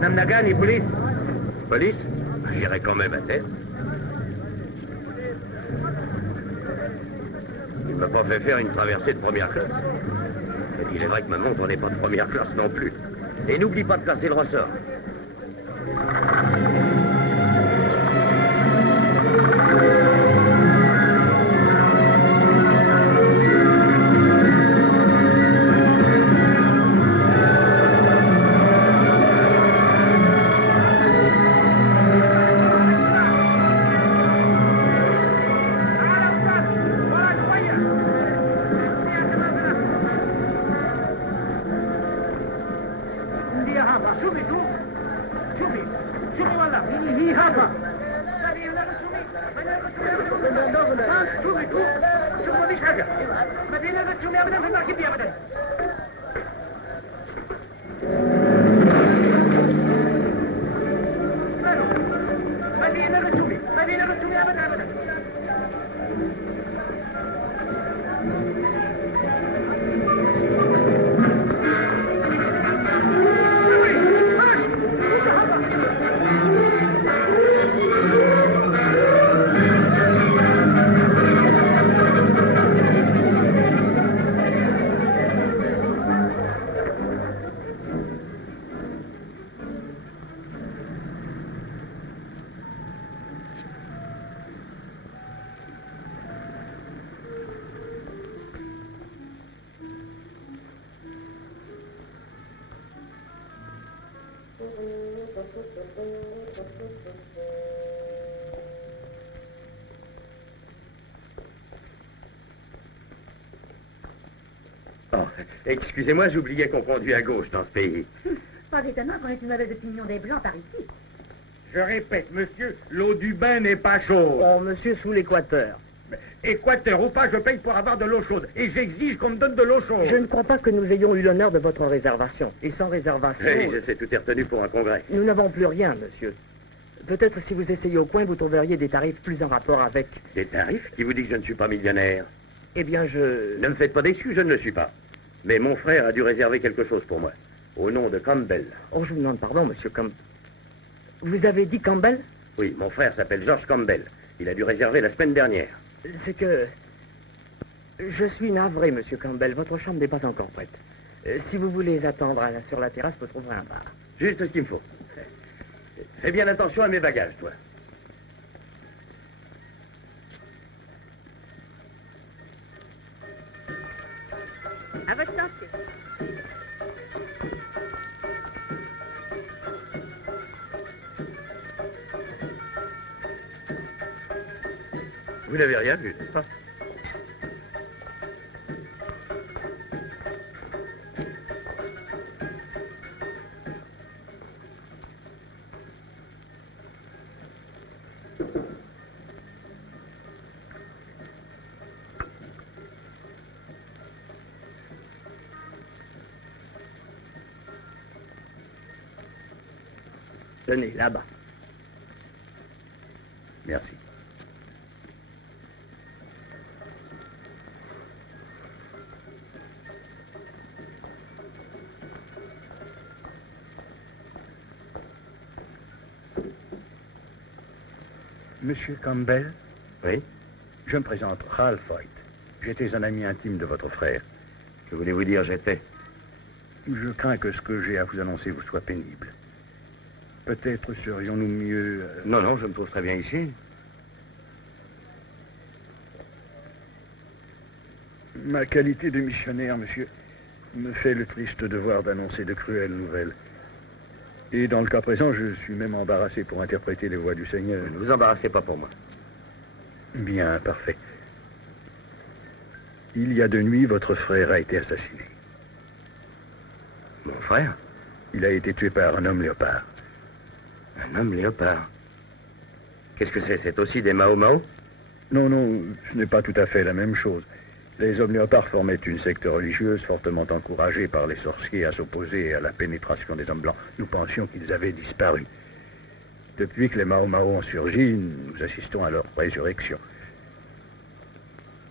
Namnagan, police. Police? J'irai quand même à tête. Il m'a pas fait faire une traversée de première classe. Et il est vrai que ma montre n'est pas de première classe non plus. Et n'oublie pas de placer le ressort. Oh, excusez-moi, j'oubliais qu'on conduit à gauche dans ce pays. Pas étonnant qu'on ait une mauvaise opinion des Blancs par ici. Je répète, monsieur, l'eau du bain n'est pas chaude. Oh, monsieur, sous l'équateur. Équateur ou pas, je paye pour avoir de l'eau chaude. Et j'exige qu'on me donne de l'eau chaude. Je ne crois pas que nous ayons eu l'honneur de votre réservation. Et sans réservation... Oui, je sais, tout est retenu pour un congrès. Nous n'avons plus rien, monsieur. Peut-être si vous essayez au coin, vous trouveriez des tarifs plus en rapport avec... Des tarifs? Qui vous dit que je ne suis pas millionnaire? Eh bien, Ne me faites pas d'excuses, je ne le suis pas. Mais mon frère a dû réserver quelque chose pour moi. Au nom de Campbell. Oh, je vous demande pardon, monsieur Campbell. Vous avez dit Campbell? Oui, mon frère s'appelle George Campbell. Il a dû réserver la semaine dernière. C'est que... Je suis navré, monsieur Campbell. Votre chambre n'est pas encore prête. Si vous voulez attendre sur la terrasse, vous trouverez un bar. Juste ce qu'il me faut. Fais bien attention à mes bagages, toi. À votre santé. Vous n'avez rien vu, n'est-ce pas? Tenez, là-bas. Merci. Monsieur Campbell, Oui? je me présente, Ralph Hoyt. J'étais un ami intime de votre frère. Que voulez-vous dire, j'étais? Je crains que ce que j'ai à vous annoncer vous soit pénible. Peut-être serions-nous mieux... Non, non, je me trouve très bien ici. Ma qualité de missionnaire, monsieur, me fait le triste devoir d'annoncer de cruelles nouvelles. Et dans le cas présent, je suis même embarrassé pour interpréter les voix du Seigneur. Ne vous embarrassez pas pour moi. Bien, parfait. Il y a 2 nuits, votre frère a été assassiné. Mon frère? Il a été tué par un homme léopard. Un homme léopard? Qu'est-ce que c'est? C'est aussi des Mao-Mao? Non, non, ce n'est pas tout à fait la même chose. Les hommes léopards formaient une secte religieuse fortement encouragée par les sorciers à s'opposer à la pénétration des hommes blancs. Nous pensions qu'ils avaient disparu. Depuis que les Mao-Mao ont surgi, nous assistons à leur résurrection.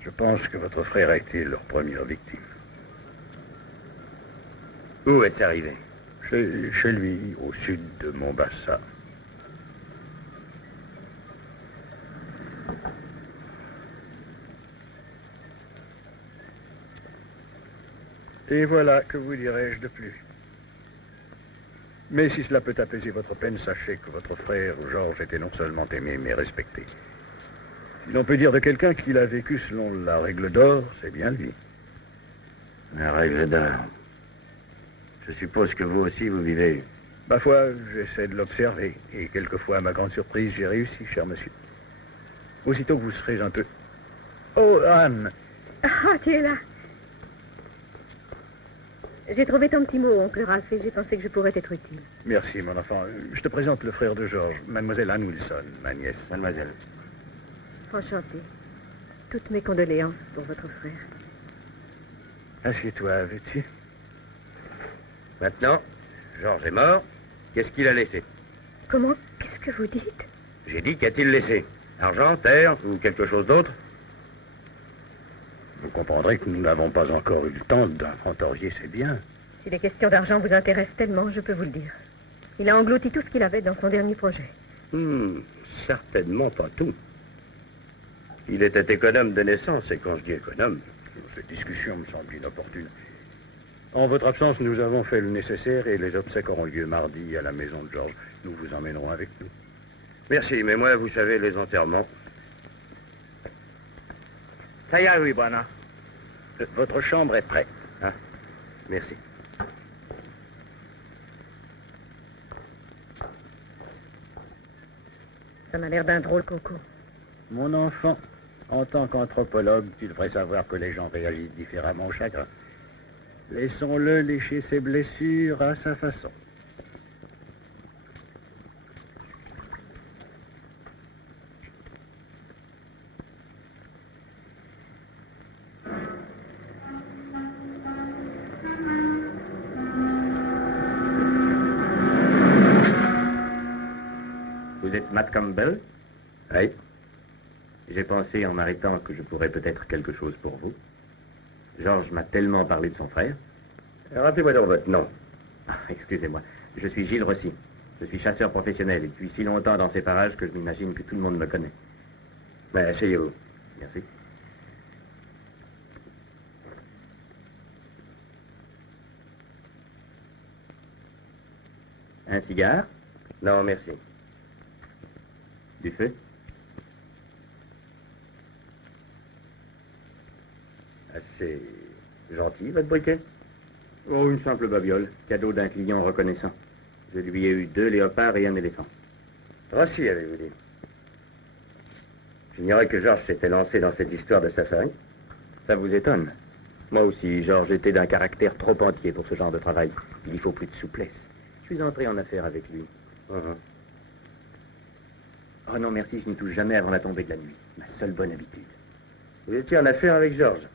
Je pense que votre frère a été leur première victime. Où est-il arrivé? Chez lui, au sud de Mombasa. Et voilà, que vous dirais-je de plus. Mais si cela peut apaiser votre peine, sachez que votre frère, Georges, était non seulement aimé, mais respecté. Si l'on peut dire de quelqu'un qu'il a vécu selon la règle d'or, c'est bien lui. La règle d'or. Je suppose que vous aussi, vous vivez... Ma foi, j'essaie de l'observer, et quelquefois, à ma grande surprise, j'ai réussi, cher monsieur. Aussitôt que vous serez un peu... Oh, Anne! Ah, tu es là. J'ai trouvé ton petit mot, oncle Ralph, et j'ai pensé que je pourrais être utile. Merci, mon enfant. Je te présente le frère de Georges, mademoiselle Anne Wilson, ma nièce. Mademoiselle. Enchanté. Toutes mes condoléances pour votre frère. Assieds-toi, veux-tu? Maintenant, Georges est mort. Qu'est-ce qu'il a laissé? Comment? Qu'est-ce que vous dites? J'ai dit qu'a-t-il laissé? Argent, terre ou quelque chose d'autre? Vous comprendrez que nous n'avons pas encore eu le temps d'inventorier ses biens. Si les questions d'argent vous intéressent tellement, je peux vous le dire. Il a englouti tout ce qu'il avait dans son dernier projet. Certainement pas tout. Il était économe de naissance, et quand je dis économe... Cette discussion me semble inopportune. En votre absence, nous avons fait le nécessaire et les obsèques auront lieu mardi à la maison de Georges. Nous vous emmènerons avec nous. Merci, mais moi, vous savez, les enterrements... Tayari, Bwana. Votre chambre est prête. Ah, merci. Ça m'a l'air d'un drôle concours. Mon enfant, en tant qu'anthropologue, tu devrais savoir que les gens réagissent différemment au chagrin. Laissons-le lécher ses blessures à sa façon. Vous êtes Matt Campbell? Oui. J'ai pensé en m'arrêtant que je pourrais peut-être quelque chose pour vous. Georges m'a tellement parlé de son frère. Rappelez-moi donc votre nom. Ah, excusez-moi. Je suis Gilles Rossi. Je suis chasseur professionnel et depuis si longtemps dans ces parages que je m'imagine que tout le monde me connaît. Mais asseyez-vous. Un cigare? Non, merci. Du feu? Assez gentil, votre briquet. Oh, une simple babiole, cadeau d'un client reconnaissant. Je lui ai eu 2 léopards et un éléphant. Rossi, avez-vous dit? J'ignorais que Georges s'était lancé dans cette histoire de safari. Ça vous étonne? Moi aussi, Georges était d'un caractère trop entier pour ce genre de travail. Il y faut plus de souplesse. Je suis entré en affaire avec lui. Oh non, merci, je n'y touche jamais avant la tombée de la nuit. Ma seule bonne habitude. Vous étiez en affaire avec Georges.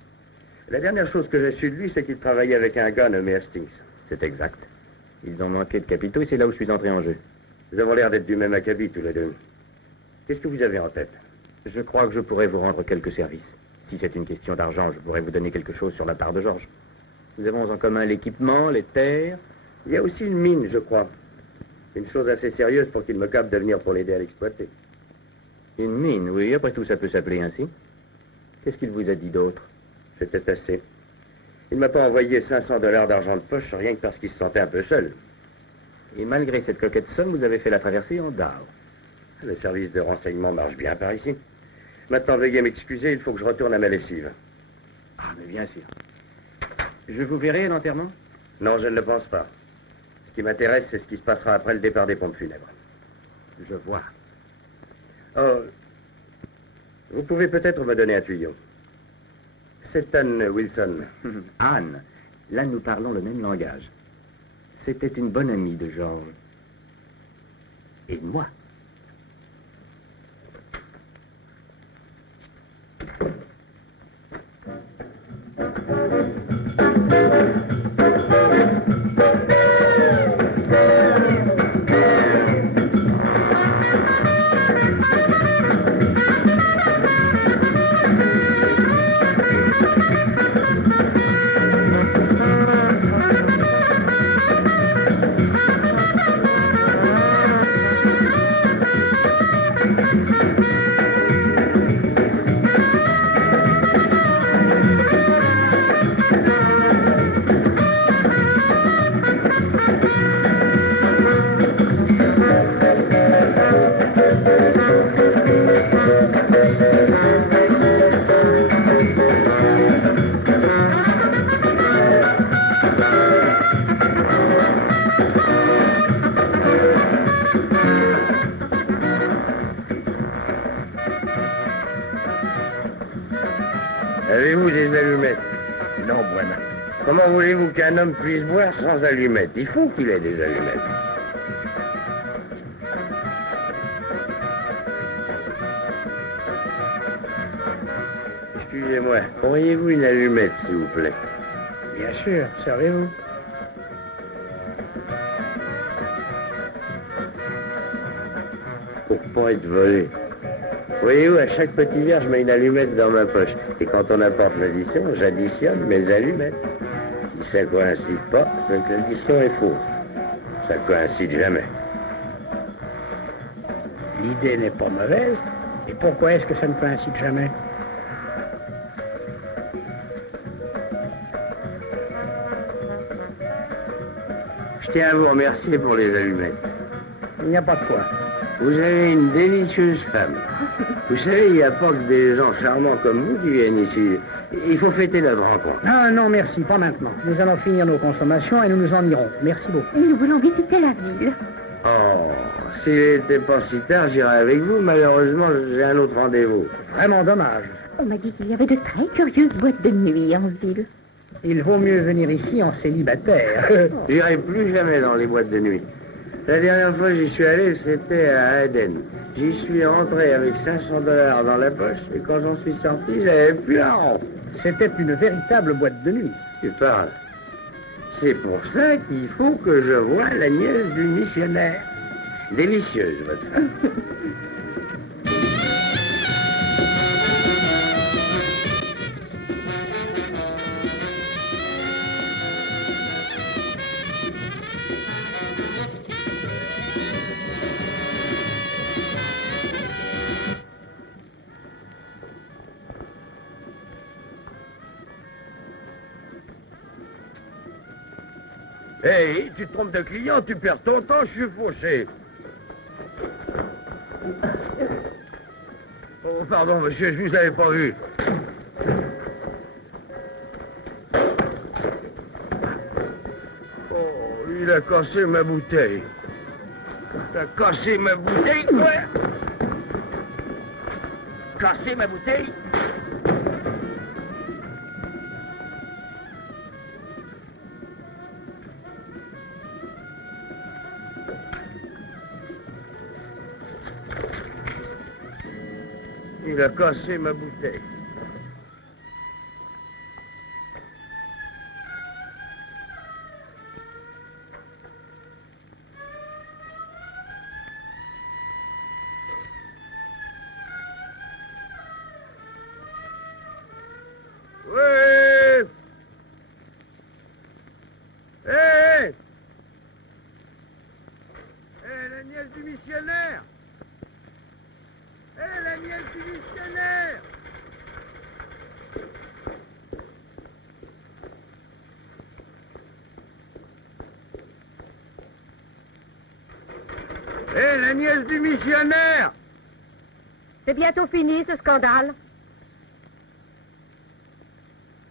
La dernière chose que j'ai su de lui, c'est qu'il travaillait avec un gars nommé Hastings. C'est exact. Ils ont manqué de capitaux et c'est là où je suis entré en jeu. Nous avons l'air d'être du même acabit, tous les deux. Qu'est-ce que vous avez en tête? Je crois que je pourrais vous rendre quelques services. Si c'est une question d'argent, je pourrais vous donner quelque chose sur la part de Georges. Nous avons en commun l'équipement, les terres. Il y a aussi une mine, je crois. Une chose assez sérieuse pour qu'il me capte de venir pour l'aider à l'exploiter. Une mine, oui, après tout ça peut s'appeler ainsi. Qu'est-ce qu'il vous a dit d'autre? C'était assez. Il m'a pas envoyé 500 $ d'argent de poche, rien que parce qu'il se sentait un peu seul. Et malgré cette coquette somme, vous avez fait la traversée en dard. Le service de renseignement marche bien par ici. Maintenant, veuillez m'excuser, il faut que je retourne à ma lessive. Ah, mais bien sûr. Je vous verrai à l'enterrement? Non, je ne le pense pas. Ce qui m'intéresse, c'est ce qui se passera après le départ des pompes funèbres. Je vois. Oh, vous pouvez peut-être me donner un tuyau. C'est Anne Wilson. Anne, là nous parlons le même langage. C'était une bonne amie de Georges. Et de moi. Avez-vous des allumettes? Non, bueno. Comment voulez-vous qu'un homme puisse boire sans allumettes? Il faut qu'il ait des allumettes. Excusez-moi, auriez-vous une allumette, s'il vous plaît? Bien sûr, servez-vous. Pour pas être volé. Voyez-vous, à chaque petit verre, je mets une allumette dans ma poche. Et quand on apporte l'addition, j'additionne mes allumettes. Si ça coïncide pas, c'est que l'addition est fausse. Ça coïncide jamais. L'idée n'est pas mauvaise. Et pourquoi est-ce que ça ne coïncide jamais? Je tiens à vous remercier pour les allumettes. Il n'y a pas de quoi. Vous avez une délicieuse femme. Vous savez, il n'y a pas que des gens charmants comme vous qui viennent ici. Il faut fêter notre rencontre. Ah non, merci, pas maintenant. Nous allons finir nos consommations et nous nous en irons. Merci beaucoup. Nous voulons visiter la ville. Oh, s'il n'était pas si tard, j'irai avec vous. Malheureusement, j'ai un autre rendez-vous. Vraiment dommage. On m'a dit qu'il y avait de très curieuses boîtes de nuit en ville. Il vaut mieux venir ici en célibataire. J'irai plus jamais dans les boîtes de nuit. La dernière fois que j'y suis allé, c'était à Aden. J'y suis rentré avec 500 $ dans la poche, et quand j'en suis sorti, j'avais plus un rond. C'était une véritable boîte de nuit. Tu parles. C'est pour ça qu'il faut que je voie la nièce du missionnaire. Délicieuse, votre femme. Hey, tu te trompes de client, tu perds ton temps, je suis fauché. Oh, pardon, monsieur, je vous avais pas vu. Oh, il a cassé ma bouteille. Il a cassé ma bouteille, ouais. Cassé ma bouteille. Il a cassé ma bouteille. Ouais. Hé! Hé, la nièce du missionnaire! Hé, la nièce du missionnaire! Hé, la nièce du missionnaire! C'est bientôt fini, ce scandale.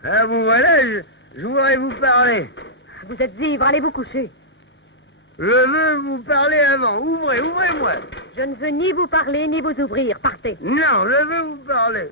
Ah, vous voilà, je voudrais vous parler. Vous êtes ivre, allez vous coucher. Je veux vous parler avant. Ouvrez-moi. Je ne veux ni vous parler, ni vous ouvrir. Partez. Non, je veux vous parler.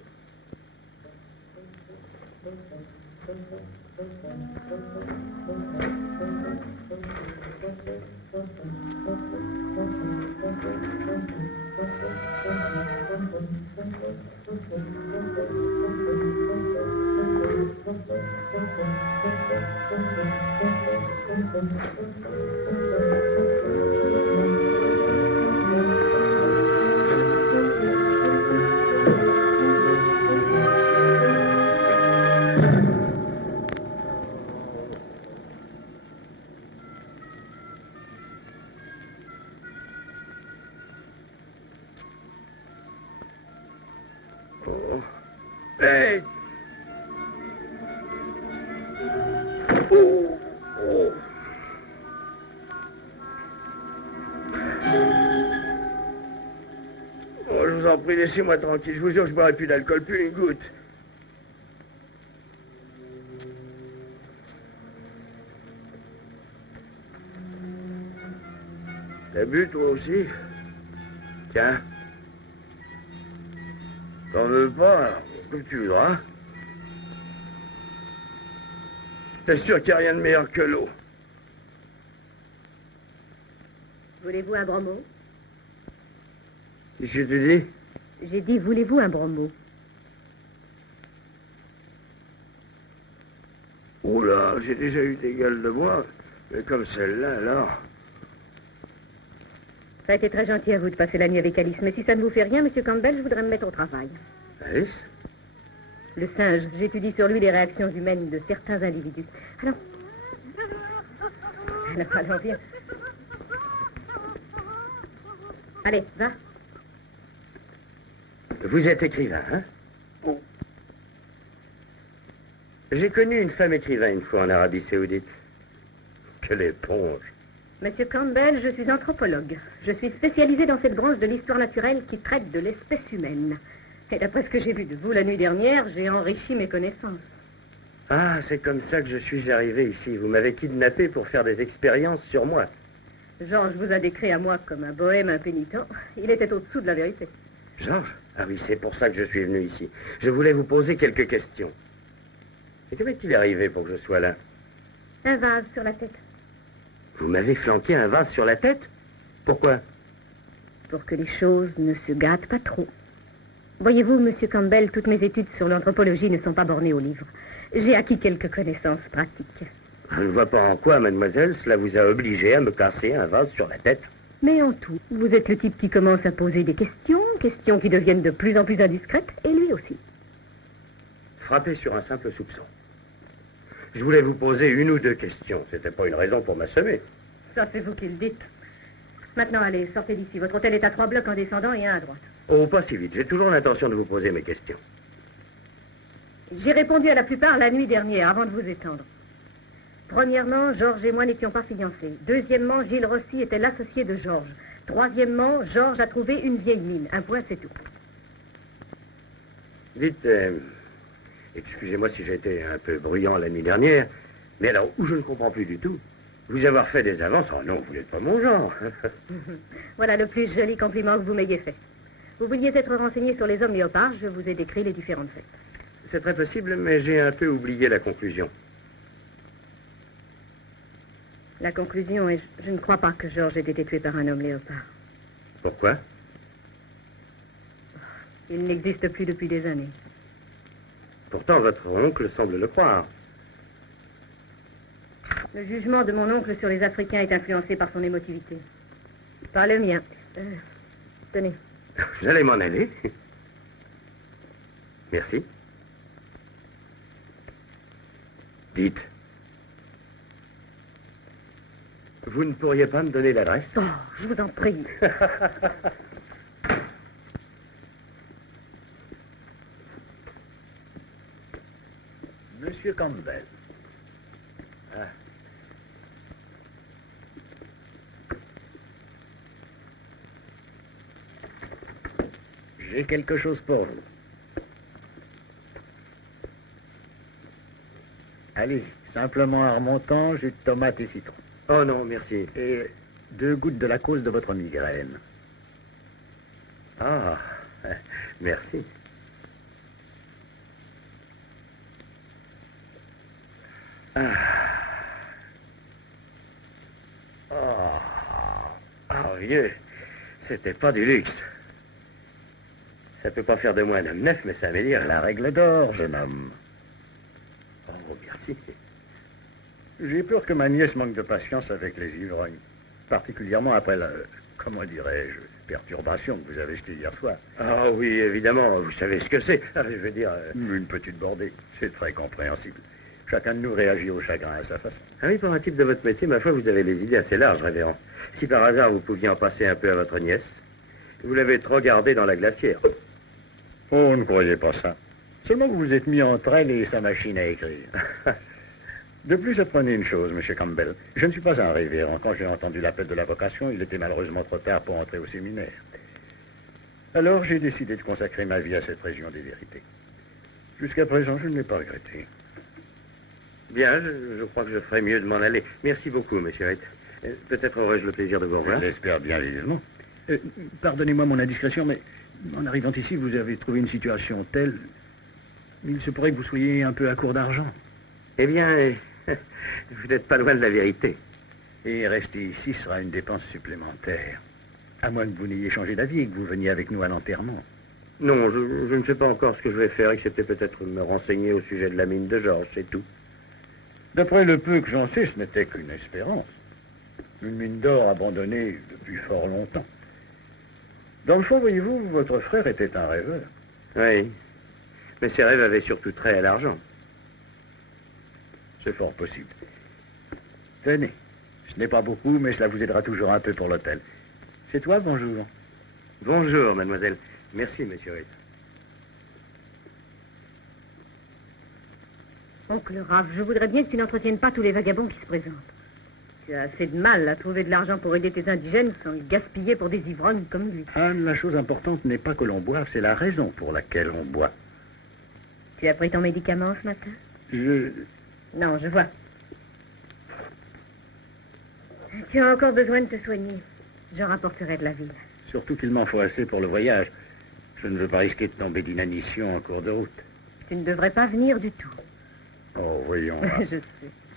Oh. Hey! Oh. Oh. Oh, je vous en prie, laissez-moi tranquille. Je vous jure que je ne boirai plus d'alcool, plus une goutte. T'as bu, toi aussi? Tiens. T'en veux pas, alors, que tu voudras. T'es sûr qu'il n'y a rien de meilleur que l'eau? Voulez-vous un bromo? Qu'est-ce que tu dis? J'ai dit, voulez-vous un bromo? Oula, j'ai déjà eu des gueules de bois, mais comme celle-là, alors... Ça a été très gentil à vous de passer la nuit avec Alice, mais si ça ne vous fait rien, Monsieur Campbell, je voudrais me mettre au travail. Alice? Le singe, j'étudie sur lui les réactions humaines de certains individus. Alors, viens. Allez, va. Vous êtes écrivain, hein? Oh. J'ai connu une femme écrivain une fois en Arabie Saoudite. Quelle éponge! Monsieur Campbell, je suis anthropologue. Je suis spécialisée dans cette branche de l'histoire naturelle qui traite de l'espèce humaine. Et d'après ce que j'ai vu de vous la nuit dernière, j'ai enrichi mes connaissances. Ah, c'est comme ça que je suis arrivé ici. Vous m'avez kidnappé pour faire des expériences sur moi. Georges vous a décrit à moi comme un bohème impénitent. Il était au-dessous de la vérité. Georges? Ah oui, c'est pour ça que je suis venu ici. Je voulais vous poser quelques questions. Et comment est-il arrivé pour que je sois là? Un vase sur la tête. Vous m'avez flanqué un vase sur la tête? Pourquoi? Pour que les choses ne se gâtent pas trop. Voyez-vous, Monsieur Campbell, toutes mes études sur l'anthropologie ne sont pas bornées aux livres. J'ai acquis quelques connaissances pratiques. Je ne vois pas en quoi, mademoiselle, cela vous a obligé à me casser un vase sur la tête. Mais en tout, vous êtes le type qui commence à poser des questions qui deviennent de plus en plus indiscrètes, et lui aussi. Frappé sur un simple soupçon. Je voulais vous poser une ou deux questions. C'était pas une raison pour m'assommer. Ça, c'est vous qui le dites. Maintenant, allez, sortez d'ici. Votre hôtel est à 3 blocs en descendant et un à droite. Oh, pas si vite. J'ai toujours l'intention de vous poser mes questions. J'ai répondu à la plupart la nuit dernière, avant de vous étendre. Premièrement, Georges et moi n'étions pas fiancés. Deuxièmement, Gilles Rossi était l'associé de Georges. Troisièmement, Georges a trouvé une vieille mine. Un point, c'est tout. Dites, excusez-moi si j'ai été un peu bruyant la nuit dernière, mais alors, où je ne comprends plus du tout, vous avoir fait des avances, oh non, vous n'êtes pas mon genre. Voilà le plus joli compliment que vous m'ayez fait. Vous vouliez être renseigné sur les hommes léopards, je vous ai décrit les différentes fêtes. C'est très possible, mais j'ai un peu oublié la conclusion. La conclusion est, je ne crois pas que Georges ait été tué par un homme léopard. Pourquoi? Il n'existe plus depuis des années. Pourtant, votre oncle semble le croire. Le jugement de mon oncle sur les Africains est influencé par son émotivité. Pas le mien. Tenez. J'allais m'en aller. Merci. Dites. Vous ne pourriez pas me donner l'adresse? Oh, je vous en prie. Monsieur Campbell. Ah. J'ai quelque chose pour vous. Allez, simplement un remontant, jus de tomate et citron. Oh non, merci. Et 2 gouttes de la cause de votre migraine. Ah, merci. Ah. Oh, vieux, c'était pas du luxe. Ça peut pas faire de moi un homme neuf, mais ça veut dire La règle d'or, jeune homme. Oh, merci. J'ai peur que ma nièce manque de patience avec les ivrognes. Particulièrement après la, comment dirais-je, perturbation que vous avez jetée hier soir. Ah oui, évidemment, vous savez ce que c'est. Ah, je veux dire... Une petite bordée, c'est très compréhensible. Chacun de nous réagit au chagrin à sa façon. Ah oui, pour un type de votre métier, ma foi, vous avez les idées assez larges, révérend. Si par hasard vous pouviez en passer un peu à votre nièce, vous l'avez trop gardée dans la glacière. Oh, ne croyez pas ça. Seulement vous vous êtes mis entre elle et sa machine à écrire. De plus, apprenez une chose, monsieur Campbell. Je ne suis pas un révérend. Quand j'ai entendu l'appel de la vocation, il était malheureusement trop tard pour entrer au séminaire. Alors, j'ai décidé de consacrer ma vie à cette région des vérités. Jusqu'à présent, je ne l'ai pas regretté. Bien, je crois que je ferais mieux de m'en aller. Merci beaucoup, monsieur Haidt. Peut-être aurais-je le plaisir de vous revoir. Je l'espère bien vivement. Pardonnez-moi mon indiscrétion, mais en arrivant ici, vous avez trouvé une situation telle... Il se pourrait que vous soyez un peu à court d'argent. Eh bien, vous n'êtes pas loin de la vérité. Et rester ici sera une dépense supplémentaire. À moins que vous n'ayez changé d'avis et que vous veniez avec nous à l'enterrement. Non, je ne sais pas encore ce que je vais faire, excepté peut-être me renseigner au sujet de la mine de Georges, c'est tout. D'après le peu que j'en sais, ce n'était qu'une espérance. Une mine d'or abandonnée depuis fort longtemps. Dans le fond, voyez-vous, votre frère était un rêveur. Oui, mais ses rêves avaient surtout trait à l'argent. C'est fort possible. Tenez, ce n'est pas beaucoup, mais cela vous aidera toujours un peu pour l'hôtel. C'est toi, bonjour. Bonjour, mademoiselle. Merci, monsieur Haidt. Oncle Raph, je voudrais bien que tu n'entretiennes pas tous les vagabonds qui se présentent. Tu as assez de mal à trouver de l'argent pour aider tes indigènes sans le gaspiller pour des ivrognes comme lui. Anne, la chose importante n'est pas que l'on boive, c'est la raison pour laquelle on boit. Tu as pris ton médicament ce matin? Non, je vois. Tu as encore besoin de te soigner. Je rapporterai de la ville. Surtout qu'il m'en faut assez pour le voyage. Je ne veux pas risquer de tomber d'inanition en cours de route. Tu ne devrais pas venir du tout. Oh, voyons. Je sais.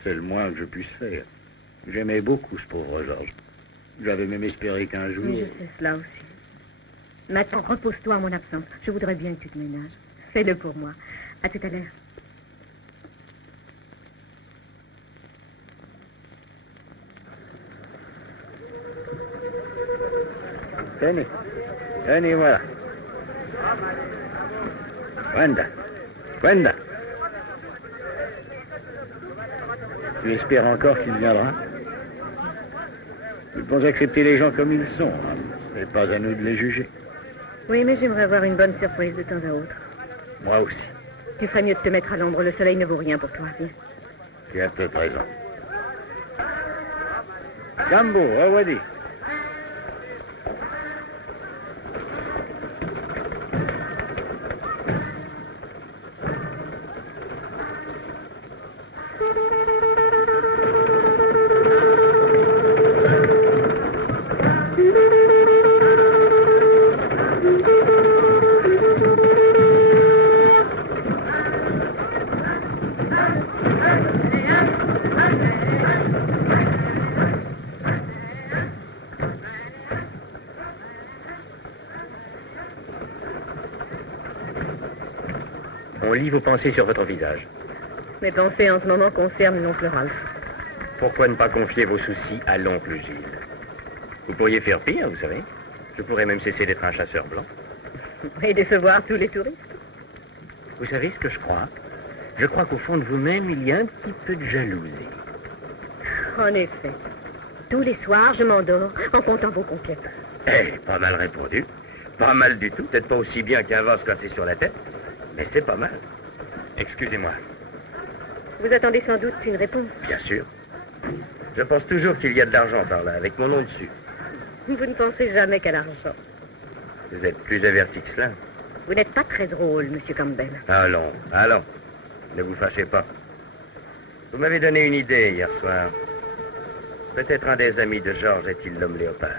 C'est le moins que je puisse faire. J'aimais beaucoup ce pauvre Georges. J'avais même espéré qu'un jour... Oui, je sais cela aussi. Maintenant, repose-toi en mon absence. Je voudrais bien que tu te ménages. Fais-le pour moi. À tout à l'heure. Tenez. Tenez, voilà. Wenda. Tu espères encore qu'il viendra? Nous devons accepter les gens comme ils sont. Hein. Ce n'est pas à nous de les juger. Oui, mais j'aimerais avoir une bonne surprise de temps à autre. Moi aussi. Tu ferais mieux de te mettre à l'ombre. Le soleil ne vaut rien pour toi. Viens. Tu as peut-être raison. Gambo, Awadi. On lit vos pensées sur votre visage. Mes pensées en ce moment concernent l'oncle Ralph. Pourquoi ne pas confier vos soucis à l'oncle Gilles? Vous pourriez faire pire, vous savez. Je pourrais même cesser d'être un chasseur blanc. Et décevoir tous les touristes. Vous savez ce que je crois? Je crois qu'au fond de vous-même, il y a un petit peu de jalousie. En effet. Tous les soirs, je m'endors en comptant vos conquêtes. Eh, pas mal répondu. Pas mal du tout. Peut-être pas aussi bien qu'un vase cassé sur la tête, mais c'est pas mal. Excusez-moi. Vous attendez sans doute une réponse. Bien sûr. Je pense toujours qu'il y a de l'argent par là, avec mon nom dessus. Vous ne pensez jamais qu'à l'argent. Vous êtes plus averti que cela. Vous n'êtes pas très drôle, Monsieur Campbell. Allons, allons. Ne vous fâchez pas. Vous m'avez donné une idée hier soir. Peut-être un des amis de Georges est-il l'homme léopard.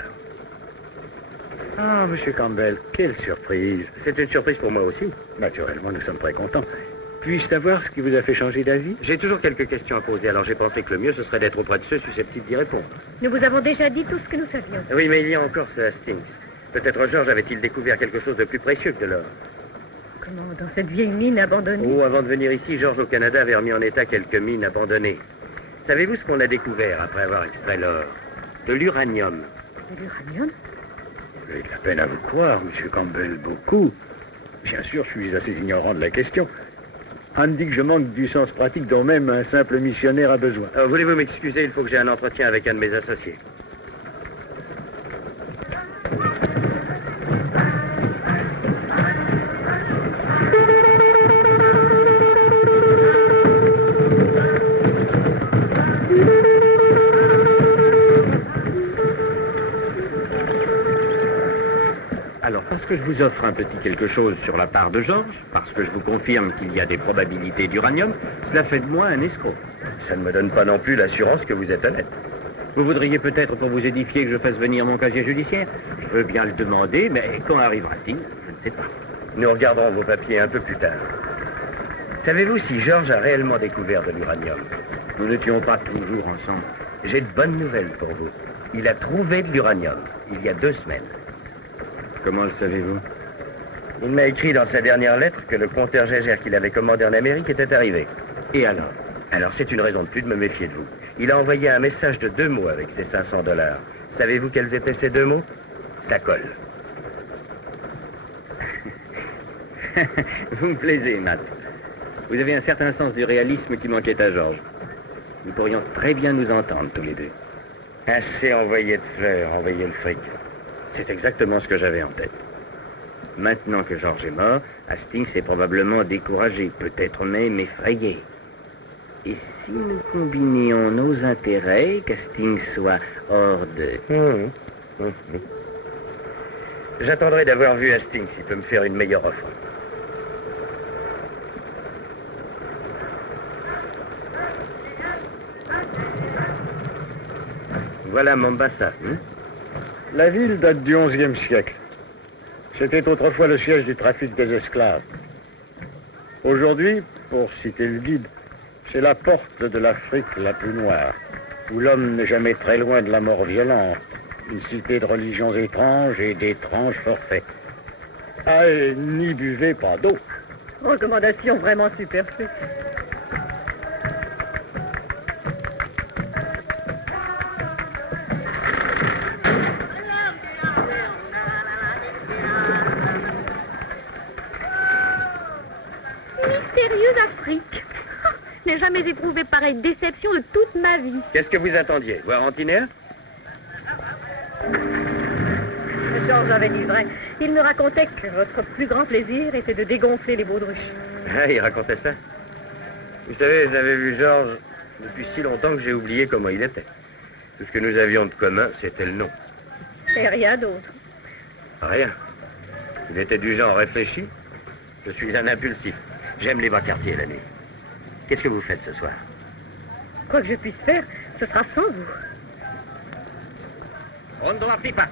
Ah, Monsieur Campbell, quelle surprise. C'est une surprise pour moi aussi. Naturellement, nous sommes très contents. Puis-je savoir ce qui vous a fait changer d'avis? J'ai toujours quelques questions à poser, alors j'ai pensé que le mieux, ce serait d'être auprès de ceux susceptibles d'y répondre. Nous vous avons déjà dit tout ce que nous savions. Oui, mais il y a encore ce Hastings. Peut-être Georges avait-il découvert quelque chose de plus précieux que de l'or. Comment, dans cette vieille mine abandonnée? Oh, avant de venir ici, Georges au Canada avait remis en état quelques mines abandonnées. Savez-vous ce qu'on a découvert après avoir extrait l'or? De l'uranium. De l'uranium? J'ai de la peine à vous croire, Monsieur Campbell, beaucoup. Bien sûr, je suis assez ignorant de la question. On dit que je manque du sens pratique dont même un simple missionnaire a besoin. Voulez-vous m'excuser? Il faut que j'ai un entretien avec un de mes associés. Alors, parce que je vous offre un petit quelque chose sur la part de Georges, parce que je vous confirme qu'il y a des probabilités d'uranium, cela fait de moi un escroc. Ça ne me donne pas non plus l'assurance que vous êtes honnête. Vous voudriez peut-être, pour vous édifier, que je fasse venir mon casier judiciaire? Je veux bien le demander, mais quand arrivera-t-il? Je ne sais pas. Nous regarderons vos papiers un peu plus tard. Savez-vous si Georges a réellement découvert de l'uranium? Nous n'étions pas toujours ensemble. J'ai de bonnes nouvelles pour vous. Il a trouvé de l'uranium, il y a 2 semaines. Comment le savez-vous? Il m'a écrit dans sa dernière lettre que le compteur Gégère qu'il avait commandé en Amérique était arrivé. Et alors? Alors c'est une raison de plus de me méfier de vous. Il a envoyé un message de 2 mots avec ses $500. Savez-vous quels étaient ces 2 mots? Ça colle. Vous me plaisez, Matt. Vous avez un certain sens du réalisme qui manquait à Georges. Nous pourrions très bien nous entendre tous les deux. Assez envoyé de fleurs, envoyé le fric. C'est exactement ce que j'avais en tête. Maintenant que Georges est mort, Hastings est probablement découragé, peut-être même effrayé. Et si nous combinions nos intérêts, qu'Hastings soit hors de... J'attendrai d'avoir vu Hastings s'il peut me faire une meilleure offre. Voilà Mombasa. La ville date du XIe siècle. C'était autrefois le siège du trafic des esclaves. Aujourd'hui, pour citer le guide, c'est la porte de l'Afrique la plus noire, où l'homme n'est jamais très loin de la mort violente, une cité de religions étranges et d'étranges forfaits. Ah, et n'y buvez pas d'eau. Recommandation vraiment superflue. Mystérieuse Afrique. Je n'ai jamais éprouvé pareille déception de toute ma vie. Qu'est-ce que vous attendiez? Voir Antinéa? Georges avait dit vrai. Il me racontait que votre plus grand plaisir était de dégonfler les baudruches. Ah, il racontait ça. Vous savez, j'avais vu Georges depuis si longtemps que j'ai oublié comment il était. Tout ce que nous avions de commun, c'était le nom. Et rien d'autre. Rien. Il était du genre réfléchi. Je suis un impulsif. J'aime les bas quartiers la nuit. Qu'est-ce que vous faites ce soir? Quoi que je puisse faire, ce sera sans vous. Rondo a pipa.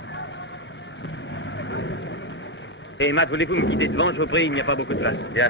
Et Matt, voulez-vous me quitter devant? Je vous prie, il n'y a pas beaucoup de place. Bien.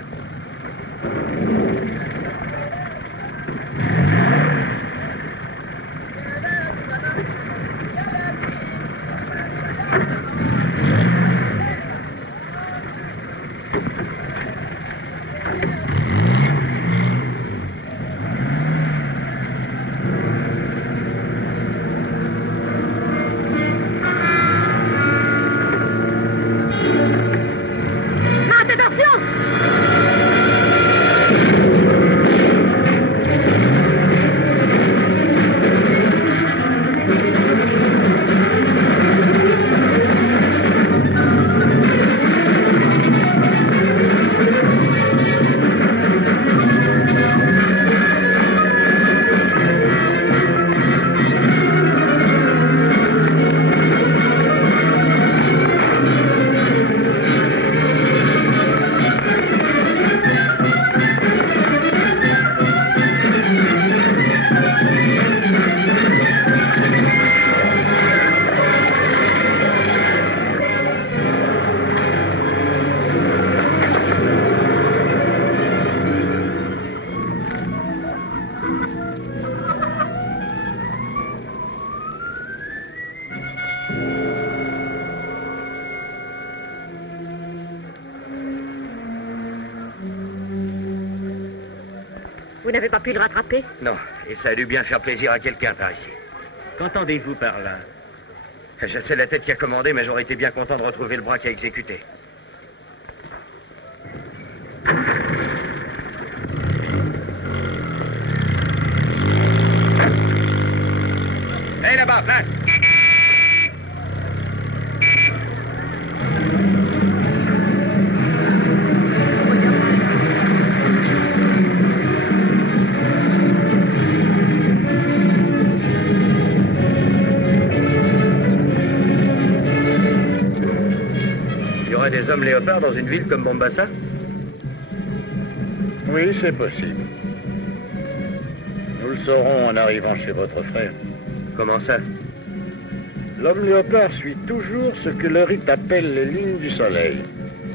Vous n'avez pas pu le rattraper? Non, et ça a dû bien faire plaisir à quelqu'un par ici. Qu'entendez-vous par là? Je sais la tête qui a commandé, mais j'aurais été bien content de retrouver le bras qui a exécuté. Hé, là-bas, place! Des hommes léopards dans une ville comme Mombasa? Oui, c'est possible. Nous le saurons en arrivant chez votre frère. Comment ça? L'homme léopard suit toujours ce que le rite appelle les lignes du soleil.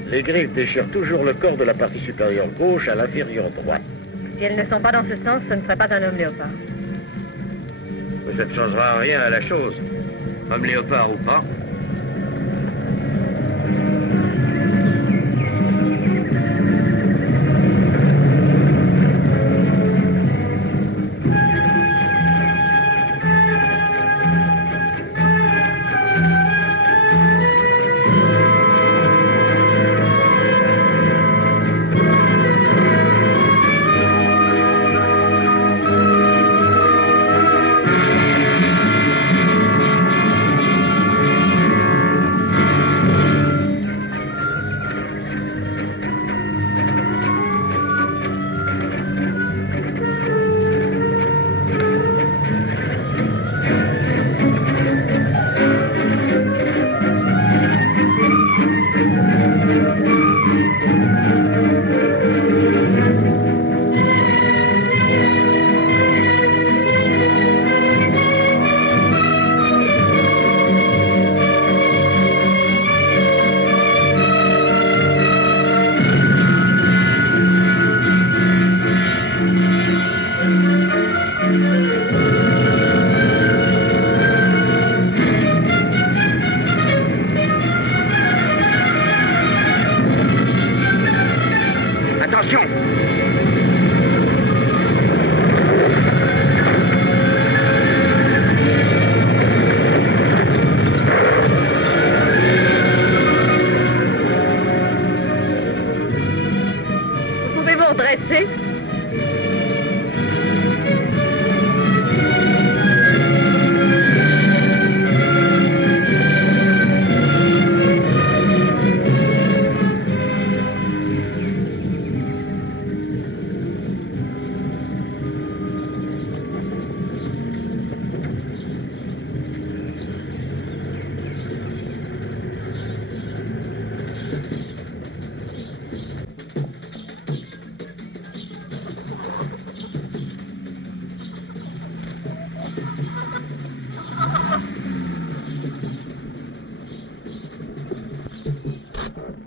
Les griffes déchirent toujours le corps de la partie supérieure gauche à l'inférieure droite. Si elles ne sont pas dans ce sens, ce ne serait pas un homme léopard. Mais ça ne changera rien à la chose. Homme léopard ou pas.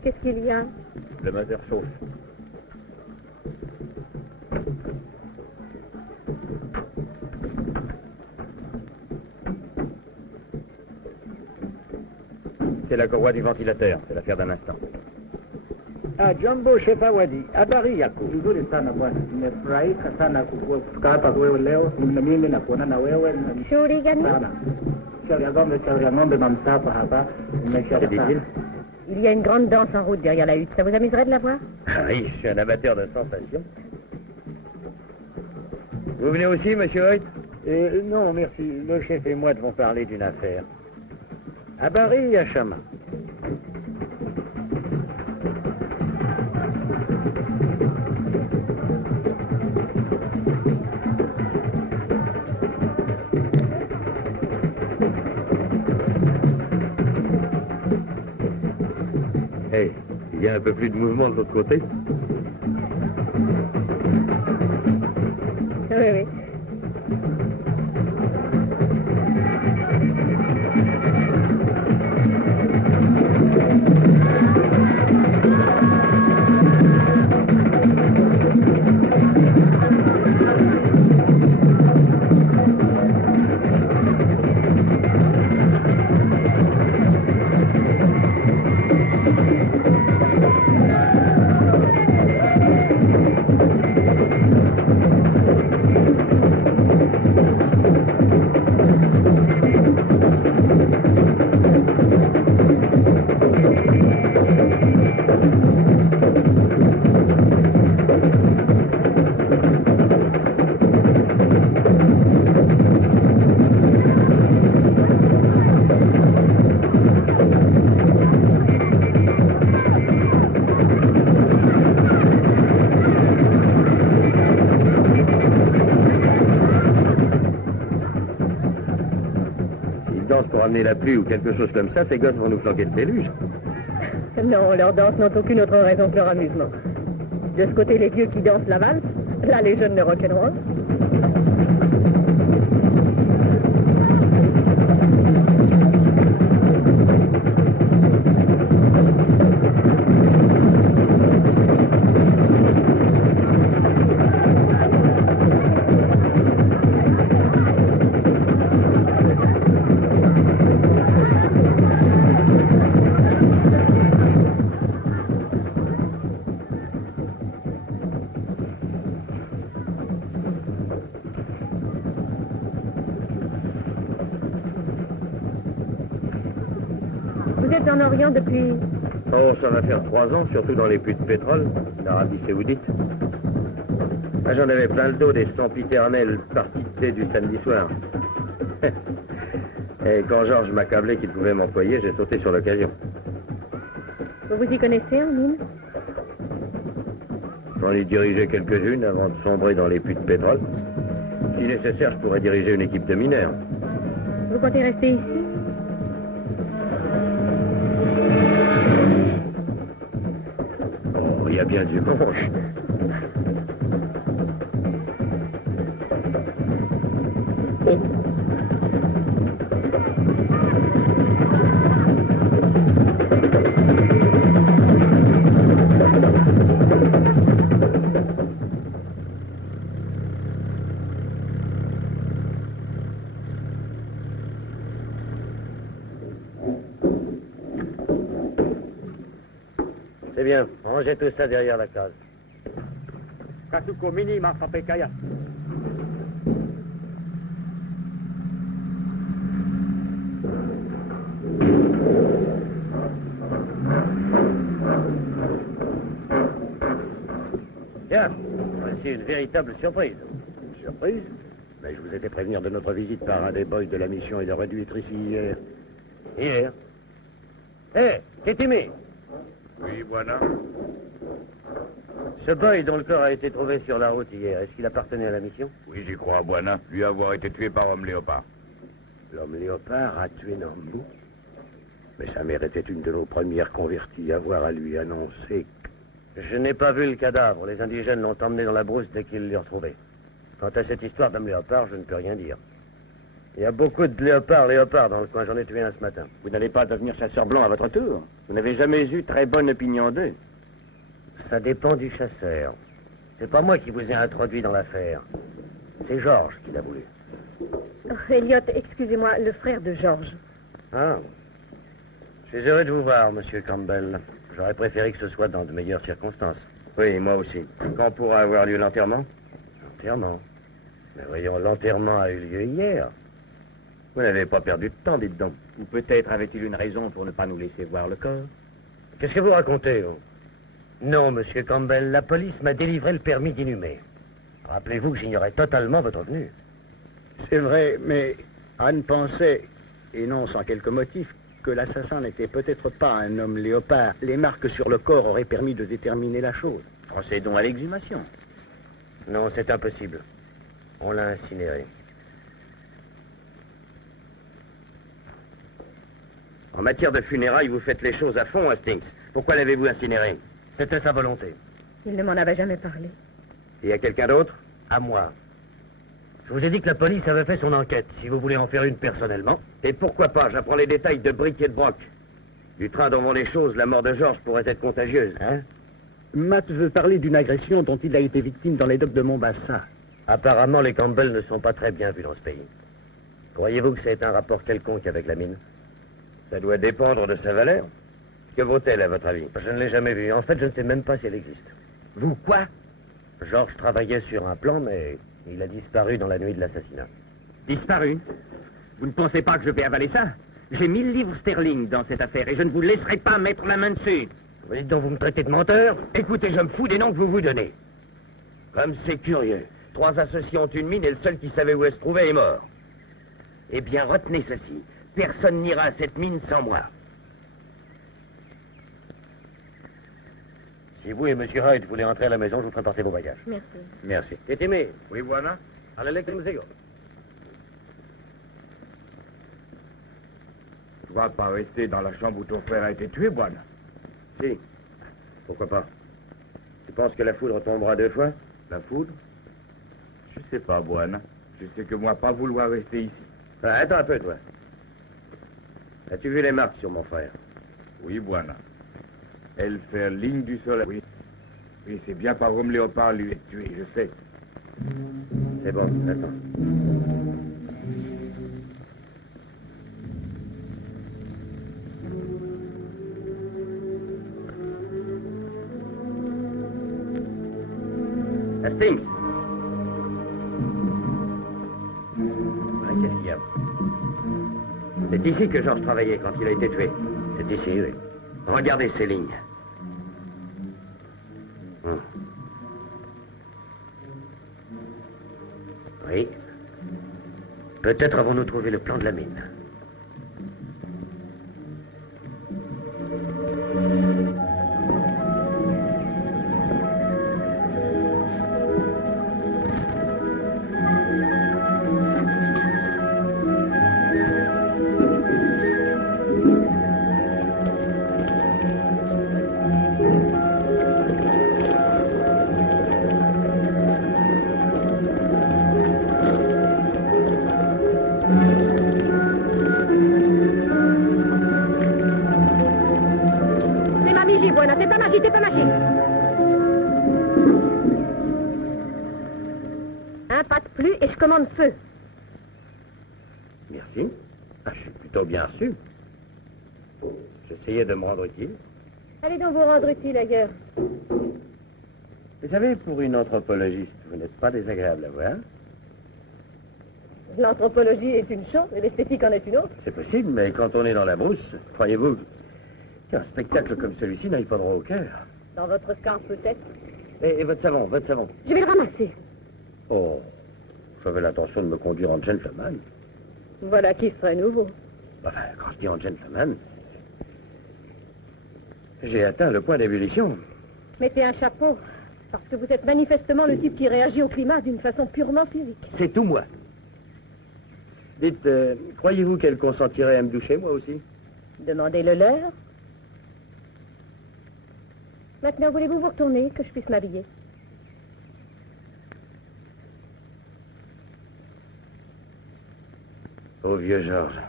Qu'est-ce qu'il y a? Le moteur chauffe. C'est la courroie du ventilateur. C'est l'affaire d'un instant. Ah, Jumbo Shefawadi, habari yako? Nzuri sana bwana, nimefurahika sana kufika hapa wewe leo, na mimi na kuonana wewe. Shauri gani? Sana. Shauri ya ng'ombe mamsapa hapa, nimeshauri sana. Il y a une grande danse en route derrière la hutte. Ça vous amuserait de la voir? Ah oui, je suis un amateur de sensations. Vous venez aussi, monsieur Hoyt? Non, merci. Le chef et moi devons parler d'une affaire. Habari ya Shama. Hey, il y a un peu plus de mouvement de l'autre côté. Oui, oui. Pour amener la pluie ou quelque chose comme ça, ces gosses vont nous flanquer de déluge. Non, leurs danses n'ont aucune autre raison que leur amusement. De ce côté, les vieux qui dansent la valse, là, les jeunes le rock'n'roll. Vous êtes en Orient depuis... Oh, ça va faire 3 ans, surtout dans les puits de pétrole, l'Arabie Saoudite. Ah, j'en avais plein le dos des sempiternelles parties de thé du samedi soir. Et quand Georges m'accablait qu'il pouvait m'employer, j'ai sauté sur l'occasion. Vous vous y connaissez en mine? J'en ai dirigé quelques-unes avant de sombrer dans les puits de pétrole. Si nécessaire, je pourrais diriger une équipe de mineurs. Vous comptez rester ici? Oh, il y a bien du manche. C'est bien, rangez tout ça derrière la case. Kasuko mini mafapekaya. Bien, voici une véritable surprise. Une surprise? Mais je vous ai fait prévenir de notre visite par un des boys de la mission et de réduire ici hier. Hier? Hé, t'es timé? Oui, voilà. Ce boy dont le corps a été trouvé sur la route hier, est-ce qu'il appartenait à la mission? Oui, j'y crois, Buana. Lui avoir été tué par Homme Léopard. L'homme léopard a tué Nambu. Mais sa mère était une de nos premières converties. Avoir à lui annoncer. Je n'ai pas vu le cadavre. Les indigènes l'ont emmené dans la brousse dès qu'ils l'ont retrouvé. Quant à cette histoire d'homme léopard, je ne peux rien dire. Il y a beaucoup de léopards dans le coin. J'en ai tué un ce matin. Vous n'allez pas devenir chasseur blanc à votre tour. Vous n'avez jamais eu très bonne opinion d'eux. Ça dépend du chasseur. C'est pas moi qui vous ai introduit dans l'affaire. C'est Georges qui l'a voulu. Oh, Elliot, excusez-moi, le frère de Georges. Ah. Je suis heureux de vous voir, monsieur Campbell. J'aurais préféré que ce soit dans de meilleures circonstances. Oui, moi aussi. Quand pourra avoir lieu l'enterrement? L'enterrement? Mais voyons, l'enterrement a eu lieu hier. Vous n'avez pas perdu de temps, dites donc. Ou peut-être avait-il une raison pour ne pas nous laisser voir le corps? Qu'est-ce que vous racontez, vous? Non, monsieur Campbell, la police m'a délivré le permis d'inhumer. Rappelez-vous que j'ignorais totalement votre venue. C'est vrai, mais Anne pensait, et non sans quelque motif, que l'assassin n'était peut-être pas un homme léopard. Les marques sur le corps auraient permis de déterminer la chose. Procédons à l'exhumation. Non, c'est impossible. On l'a incinéré. En matière de funérailles, vous faites les choses à fond, Hastings. Pourquoi l'avez-vous incinéré? C'était sa volonté. Il ne m'en avait jamais parlé. Il y a quelqu'un d'autre? À moi. Je vous ai dit que la police avait fait son enquête. Si vous voulez en faire une personnellement. Et pourquoi pas? J'apprends les détails de Brick et de Brock. Du train dont vont les choses, la mort de Georges pourrait être contagieuse. Hein? Matt veut parler d'une agression dont il a été victime dans les docks de Mombasa. Apparemment, les Campbell ne sont pas très bien vus dans ce pays. Croyez-vous que c'est un rapport quelconque avec la mine? Ça doit dépendre de sa valeur. Que vaut-elle, à votre avis? Je ne l'ai jamais vue. En fait, je ne sais même pas si elle existe. Vous, quoi? Georges travaillait sur un plan, mais il a disparu dans la nuit de l'assassinat. Disparu? Vous ne pensez pas que je vais avaler ça? J'ai 1000 livres sterling dans cette affaire et je ne vous laisserai pas mettre la main dessus. Vous dites donc vous me traitez de menteur? Écoutez, je me fous des noms que vous vous donnez. Comme c'est curieux. 3 associés ont une mine et le seul qui savait où elle se trouvait est mort. Eh bien, retenez ceci. Personne n'ira à cette mine sans moi. Si vous et M. Hyde voulez rentrer à la maison, je vous ferai porter vos bagages. Merci. Merci. Tétémé. Oui, voilà. À l'électromuseo. Tu vas pas rester dans la chambre où ton frère a été tué, Buana? Si. Pourquoi pas? Tu penses que la foudre tombera 2 fois? La foudre? Je sais pas, Buana. Je sais que moi, pas vouloir rester ici. Ah, attends un peu, toi. As-tu vu les marques sur mon frère? Oui, Buana. Elle fait ligne du soleil. Oui. Oui, c'est bien par Homme Léopard lui est tué, je sais. C'est bon, attends. Hastings! Qu'est-ce qu'il y a? C'est ici que Georges travaillait quand il a été tué. C'est ici, oui. Regardez ces lignes. Oui. Peut-être avons-nous trouvé le plan de la mine. Feu. Merci. Ah, je suis plutôt bien reçu. J'essayais de me rendre utile. Allez donc vous rendre utile ailleurs. Vous savez, pour une anthropologiste, vous n'êtes pas désagréable à voir. L'anthropologie est une chose et l'esthétique en est une autre. C'est possible, mais quand on est dans la brousse, croyez-vous qu'un spectacle comme celui-ci n'aille pas droit au cœur? Dans votre scarpe peut-être. Et votre savon, votre savon? Je vais le ramasser. Oh, j'avais l'intention de me conduire en gentleman. Voilà qui serait nouveau. Enfin, quand je dis en gentleman, j'ai atteint le point d'ébullition. Mettez un chapeau, parce que vous êtes manifestement le type qui réagit au climat d'une façon purement physique. C'est tout moi. Dites, croyez-vous qu'elle consentirait à me doucher, moi aussi? Demandez-le leur. Maintenant, voulez-vous vous retourner, que je puisse m'habiller? Au vieux Georges.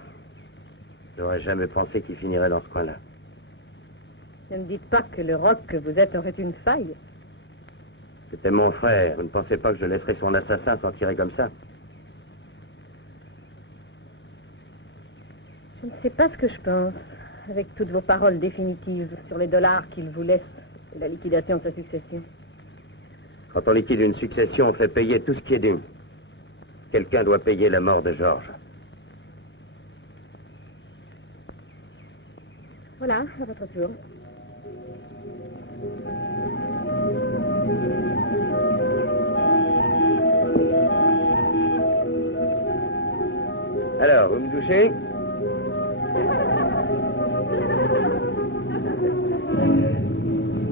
J'aurais jamais pensé qu'il finirait dans ce coin-là. Ne me dites pas que le roc que vous êtes aurait une faille. C'était mon frère. Vous ne pensez pas que je laisserais son assassin s'en tirer comme ça? Je ne sais pas ce que je pense, avec toutes vos paroles définitives sur les dollars qu'il vous laisse et la liquidation de sa succession. Quand on liquide une succession, on fait payer tout ce qui est dû. Quelqu'un doit payer la mort de Georges. Voilà, à votre tour. Alors, vous me touchez?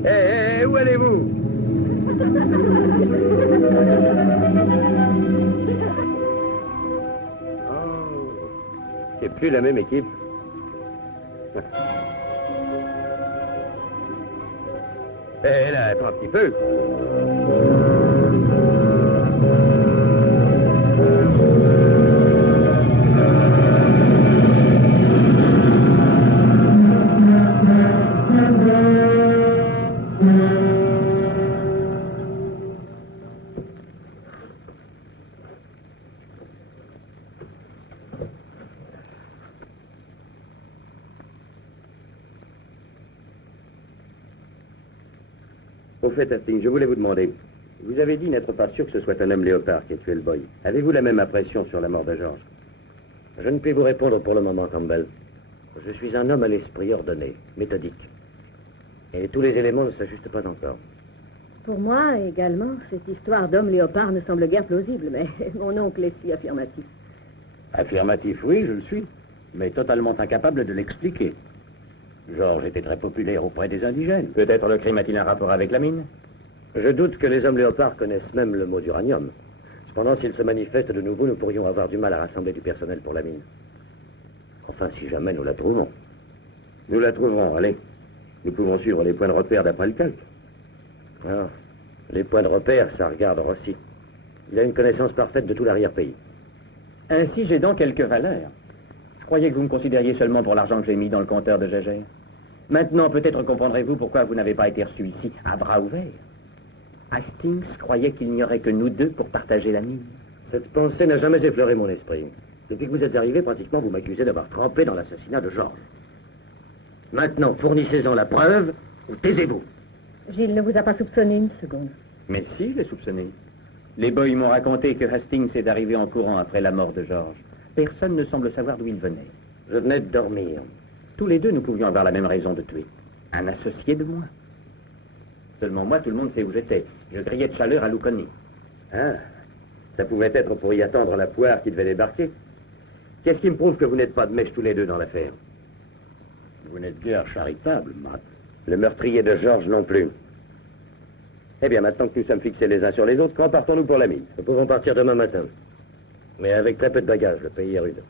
Hé, où allez-vous? Oh, c'est plus la même équipe. Hé, là, attends un petit peu. Au fait, Hastings, je voulais vous demander, vous avez dit n'être pas sûr que ce soit un homme léopard qui ait tué le boy. Avez-vous la même impression sur la mort de Georges? Je ne puis vous répondre pour le moment, Campbell. Je suis un homme à l'esprit ordonné, méthodique. Et tous les éléments ne s'ajustent pas encore. Pour moi, également, cette histoire d'homme léopard ne semble guère plausible, mais mon oncle est si affirmatif. Affirmatif, oui, je le suis, mais totalement incapable de l'expliquer. Georges était très populaire auprès des indigènes. Peut-être le crime a-t-il un rapport avec la mine? Je doute que les hommes léopards connaissent même le mot d'uranium. Cependant, s'il se manifeste de nouveau, nous pourrions avoir du mal à rassembler du personnel pour la mine. Enfin, si jamais nous la trouvons. Nous la trouverons, allez. Nous pouvons suivre les points de repère d'après le calque. Ah, les points de repère, ça regarde Rossi. Il a une connaissance parfaite de tout l'arrière-pays. Ainsi, j'ai donc quelques valeurs. Je croyais que vous me considériez seulement pour l'argent que j'ai mis dans le compteur de Gégère. Maintenant, peut-être comprendrez-vous pourquoi vous n'avez pas été reçu ici à bras ouverts. Hastings croyait qu'il n'y aurait que nous deux pour partager la mine. Cette pensée n'a jamais effleuré mon esprit. Depuis que vous êtes arrivé, pratiquement, vous m'accusez d'avoir trempé dans l'assassinat de Georges. Maintenant, fournissez-en la preuve ou taisez-vous. Gilles ne vous a pas soupçonné une seconde. Mais si, je l'ai soupçonné. Les boys m'ont raconté que Hastings est arrivé en courant après la mort de Georges. Personne ne semble savoir d'où il venait. Je venais de dormir. Tous les deux, nous pouvions avoir la même raison de tuer. Un associé de moi. Seulement moi, tout le monde sait où j'étais. Je grillais de chaleur à Luconi. Ah, ça pouvait être pour y attendre la poire qui devait débarquer. Qu'est-ce qui me prouve que vous n'êtes pas de mèche tous les deux dans l'affaire? Vous n'êtes guère charitable, Matt. Le meurtrier de Georges non plus. Eh bien, maintenant que nous sommes fixés les uns sur les autres, quand partons-nous pour la mine? Nous pouvons partir demain matin. Mais avec très peu de bagages, le pays est rude.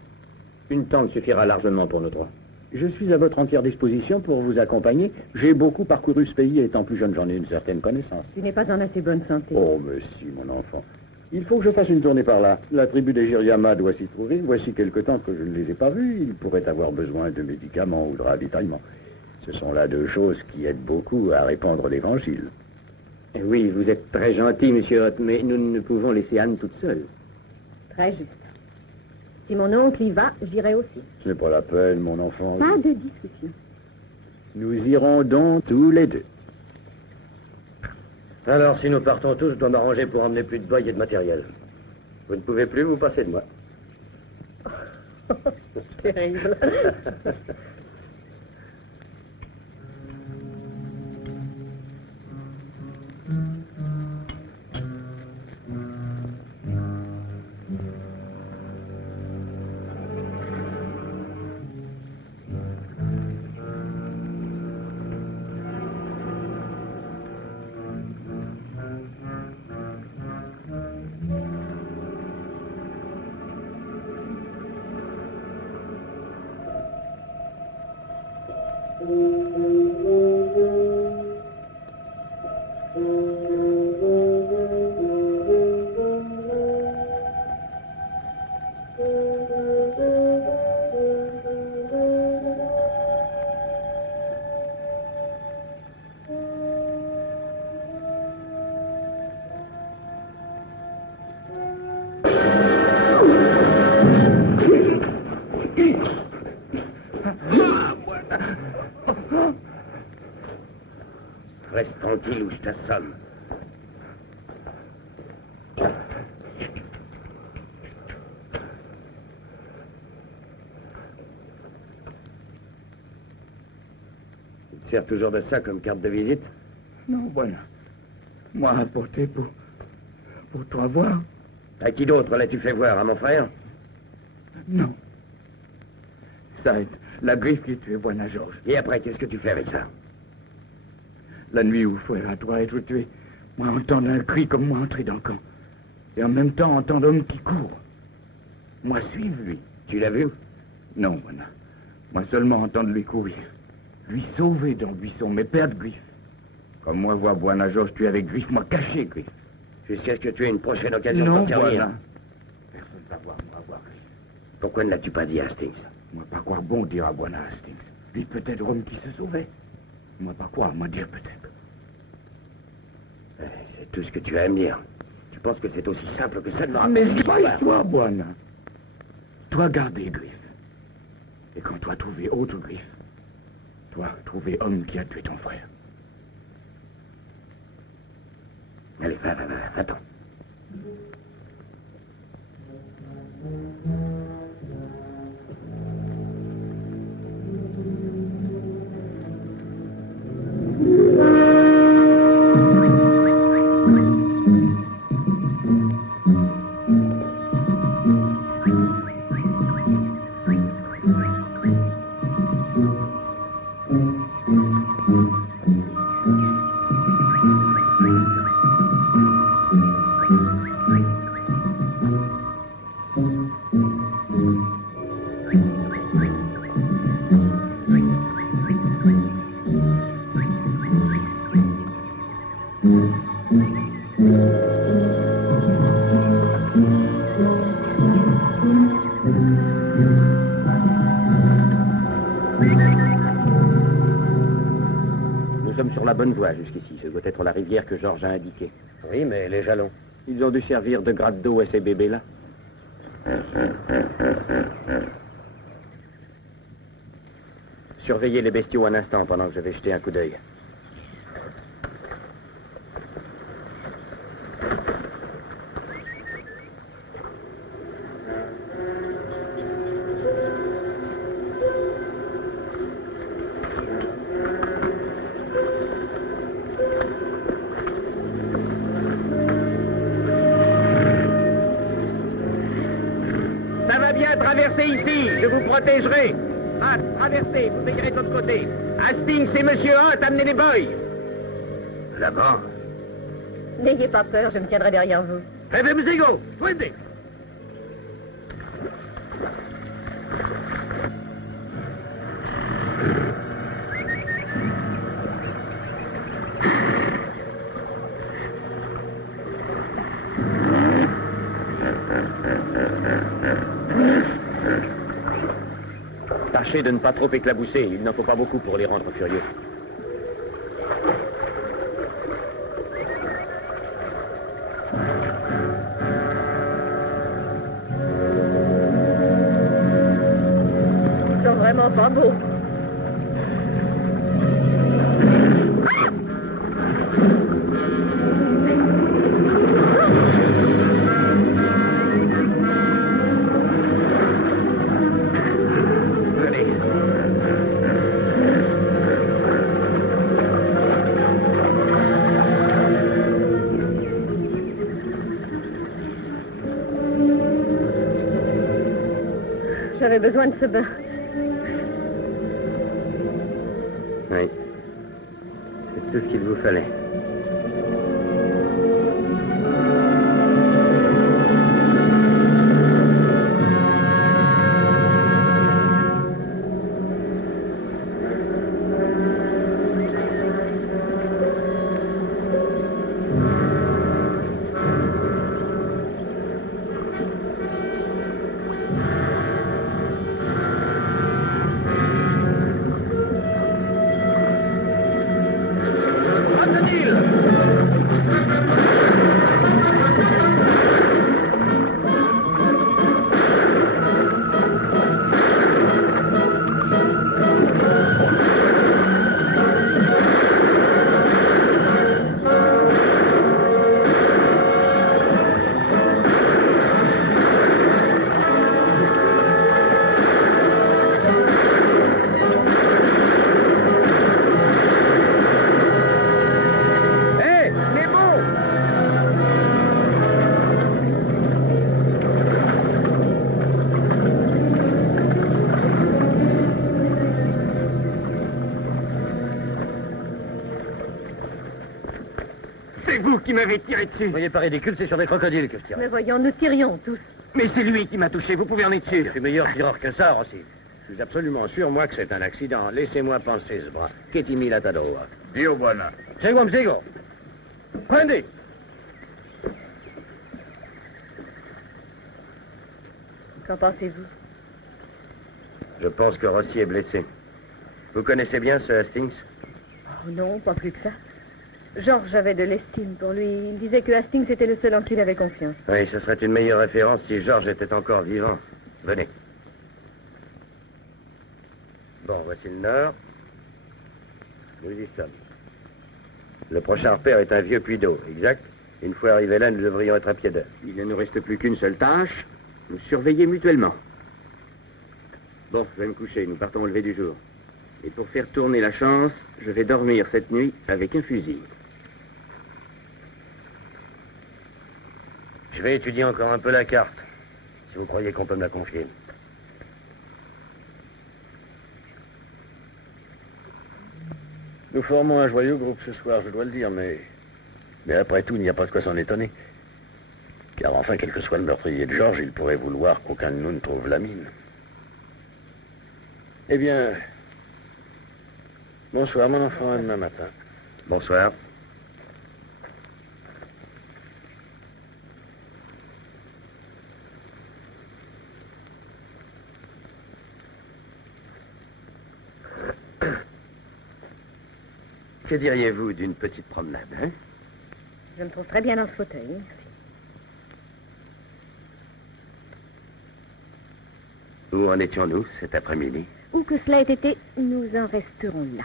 Une tente suffira largement pour nous trois. Je suis à votre entière disposition pour vous accompagner. J'ai beaucoup parcouru ce pays et étant plus jeune, j'en ai une certaine connaissance. Tu n'es pas en assez bonne santé. Oh, mais si, mon enfant. Il faut que je fasse une tournée par là. La tribu des Giriama doit s'y trouver. Voici quelque temps que je ne les ai pas vus. Ils pourraient avoir besoin de médicaments ou de ravitaillement. Ce sont là deux choses qui aident beaucoup à répandre l'Évangile. Oui, vous êtes très gentil, monsieur Hott, mais nous ne pouvons laisser Anne toute seule. Très juste. Si mon oncle y va, j'irai aussi. Ce n'est pas la peine, mon enfant. Pas de discussion. Nous irons donc tous les deux. Alors, si nous partons tous, je dois m'arranger pour emmener plus de boy et de matériel. Vous ne pouvez plus vous passer de moi. Terrible. Reste tranquille ou je t'assomme. Tu te sers toujours de ça comme carte de visite? Non, voilà. Moi, apporté pour toi voir. À qui d'autre l'as-tu fait voir? À mon frère? Non. Ça est la griffe qui tuait Buena George. Et après, qu'est-ce que tu fais avec ça? La nuit où frère à toi être tué, moi entendre un cri comme moi entrer dans le camp. Et en même temps entendre l'homme qui court. Moi suivre lui. Tu l'as vu? Non, Buena. Moi seulement entendre lui courir. Lui sauver dans le buisson, mais perdre Griff. Comme moi voir Buena George tuer avec Griff, moi cacher Griff. Jusqu'à ce que tu aies une prochaine occasion non, de t'en servir. Buena. Personne ne va voir moi voir Griff. Pourquoi ne l'as-tu pas dit à Hastings? Moi pas croire bon dire à Buena Hastings. Lui peut-être homme qui se sauvait. Moi pas croire, moi dire peut-être. C'est tout ce que tu vas me dire. Tu penses que c'est aussi simple que ça de me Mais raconter pas l'histoire? toi, Buena. Toi garder Griff. Et quand toi trouver autre Griff, toi trouver homme qui a tué ton frère. Allez, va, attends. Nous sommes sur la bonne voie jusqu'ici. Ce doit être la rivière que Georges a indiquée. Oui, mais les jalons. Ils ont dû servir de gratte d'eau à ces bébés-là. Surveillez les bestiaux un instant pendant que je vais jeter un coup d'œil. Ça va bien, traversez ici, je vous protégerai. Ah, traversez, vous veillerez de l'autre côté. Hastings et Monsieur Hunt, amenez les boys. Là-bas? N'ayez pas peur, je me tiendrai derrière vous. Levez-vous égaux, soyez. Tâchez de ne pas trop éclabousser. Il n'en faut pas beaucoup pour les rendre furieux. Ils sont vraiment pas beaux. J'avais besoin de ce bain. Oui. C'est tout ce qu'il vous fallait. Anthony! vous qui m'avez tiré dessus. Vous voyez pas ridicule, c'est sur des crocodiles que je tire. Mais voyons, nous tirions tous. Mais c'est lui qui m'a touché, vous pouvez en être sûr. Je suis meilleur tireur que ça, Rossi. Je suis absolument sûr, moi, que c'est un accident. Laissez-moi penser ce bras. Qu'est-il la tadroa? Dio buona. Seguo, Mzigo. Prendi. Qu'en pensez-vous? Je pense que Rossi est blessé. Vous connaissez bien ce Hastings? Oh non, pas plus que ça. Georges avait de l'estime pour lui. Il disait que Hastings était le seul en qui il avait confiance. Oui, ce serait une meilleure référence si Georges était encore vivant. Venez. Bon, voici le nord. Nous y sommes. Le prochain repère est un vieux puits d'eau, exact. Une fois arrivés là, nous devrions être à pied d'œuvre. Il ne nous reste plus qu'une seule tâche, nous surveiller mutuellement. Bon, je vais me coucher, nous partons au lever du jour. Et pour faire tourner la chance, je vais dormir cette nuit avec un fusil. Je vais étudier encore un peu la carte, si vous croyez qu'on peut me la confier. Nous formons un joyeux groupe ce soir, je dois le dire, mais après tout, il n'y a pas de quoi s'en étonner. Car enfin, quel que soit le meurtrier de Georges, il pourrait vouloir qu'aucun de nous ne trouve la mine. Eh bien, bonsoir, mon enfant, à demain matin. Bonsoir. Que diriez-vous d'une petite promenade, hein? Je me trouve très bien dans ce fauteuil. Merci. Où en étions-nous cet après-midi? Où que cela ait été, nous en resterons là.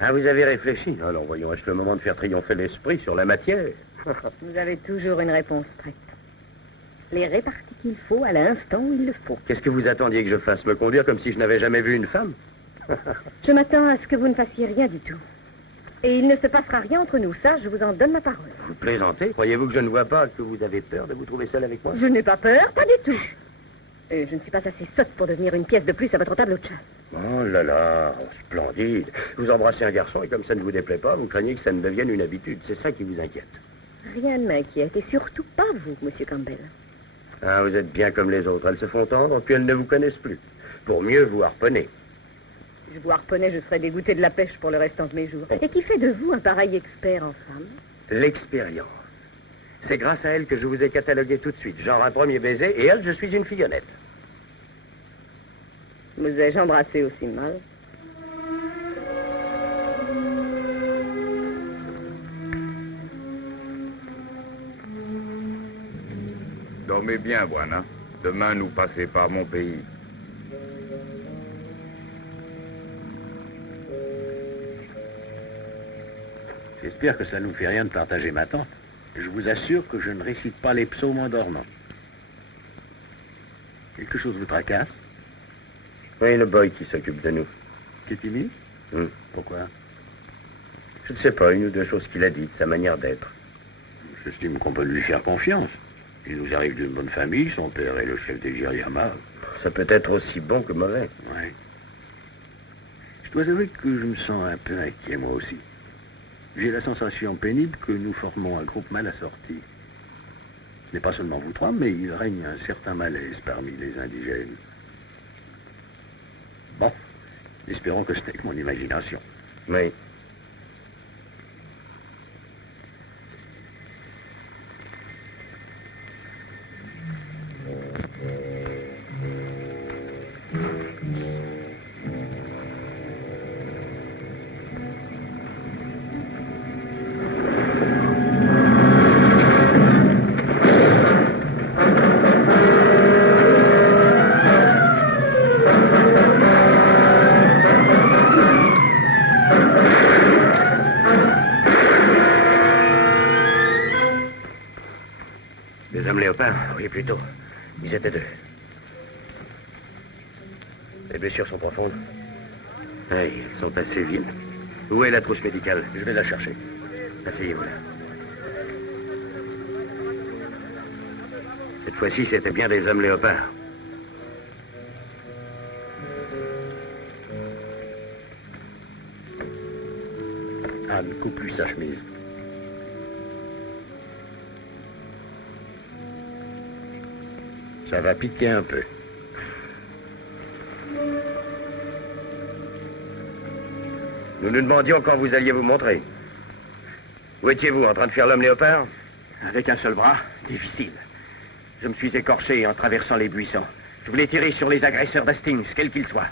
Ah, vous avez réfléchi? Alors voyons, est-ce le moment de faire triompher l'esprit sur la matière? Vous avez toujours une réponse prête. Les réparties qu'il faut à l'instant où il le faut. Qu'est-ce que vous attendiez que je fasse? Me conduire comme si je n'avais jamais vu une femme? Je m'attends à ce que vous ne fassiez rien du tout. Et il ne se passera rien entre nous, ça, je vous en donne ma parole. Vous plaisantez? Croyez-vous que je ne vois pas que vous avez peur de vous trouver seul avec moi? Je n'ai pas peur, pas du tout. Et je ne suis pas assez sotte pour devenir une pièce de plus à votre table de chasse. Oh là là, splendide. Vous embrassez un garçon et comme ça ne vous déplaît pas, vous craignez que ça ne devienne une habitude. C'est ça qui vous inquiète. Rien ne m'inquiète, et surtout pas vous, Monsieur Campbell. Ah, vous êtes bien comme les autres. Elles se font tendre, puis elles ne vous connaissent plus. Pour mieux vous harponner. Si je vous harponnais, je serais dégoûté de la pêche pour le restant de mes jours. Et qui fait de vous un pareil expert en femmes? L'expérience. C'est grâce à elle que je vous ai catalogué tout de suite. Genre un premier baiser, et elle, je suis une fillonnette. Vous ai-je embrassé aussi mal? Dormez bien, Buana. Demain, nous passez par mon pays. J'espère que ça ne nous fait rien de partager ma tente. Je vous assure que je ne récite pas les psaumes en dormant. Quelque chose vous tracasse? Oui, le boy qui s'occupe de nous. Qui est timide? Pourquoi? Je ne sais pas, une ou deux choses qu'il a dites, sa manière d'être. J'estime qu'on peut lui faire confiance. Il nous arrive d'une bonne famille, son père est le chef des Jiriyama. Ça peut être aussi bon que mauvais. Oui. Je dois avouer que je me sens un peu inquiet, moi aussi. J'ai la sensation pénible que nous formons un groupe mal assorti. Ce n'est pas seulement vous trois, mais il règne un certain malaise parmi les indigènes. Bon, espérons que ce n'est que mon imagination. Oui. Oui, plutôt. Ils étaient deux. Les blessures sont profondes. Oui, elles sont assez vives. Où est la trousse médicale? Je vais la chercher. Asseyez-vous là. Cette fois-ci, c'était bien des hommes léopards. Anne, coupe-lui sa chemise. Ça va piquer un peu. Nous nous demandions quand vous alliez vous montrer. Où étiez-vous, en train de faire l'homme léopard? Avec un seul bras, difficile. Je me suis écorché en traversant les buissons. Je voulais tirer sur les agresseurs d'Hastings, quels qu'ils soient.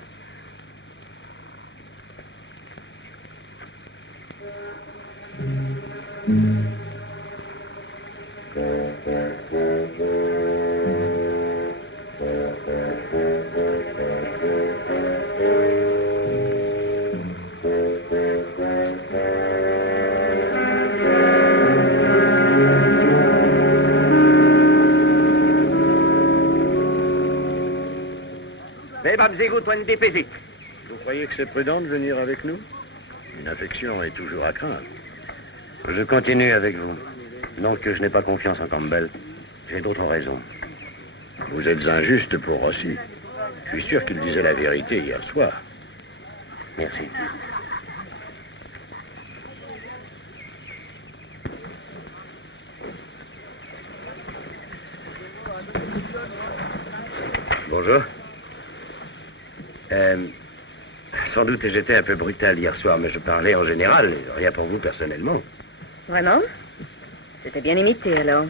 Vous croyez que c'est prudent de venir avec nous? Une infection est toujours à craindre. Je continue avec vous. Non que je n'ai pas confiance en Campbell. J'ai d'autres raisons. Vous êtes injuste pour Rossi. Je suis sûr qu'il disait la vérité hier soir. Merci. Bonjour. Sans doute j'étais un peu brutal hier soir, mais je parlais en général, rien pour vous personnellement. Vraiment? C'était bien imité, alors.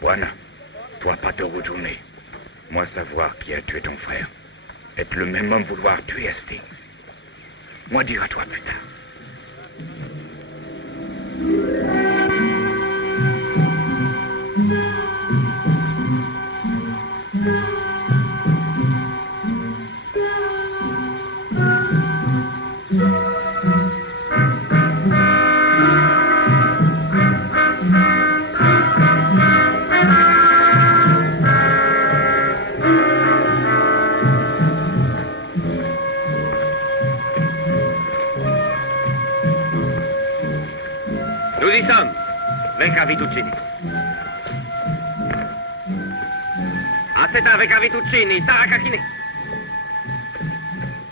Voilà. Toi, pas te retourner. Moi, savoir qui a tué ton frère. Être le même homme vouloir tuer Hastings. Moi, dire à toi plus tard. Nous y sommes. Venga Vituccini. Aspetta, venga Vituccini, Sarah Cacchini.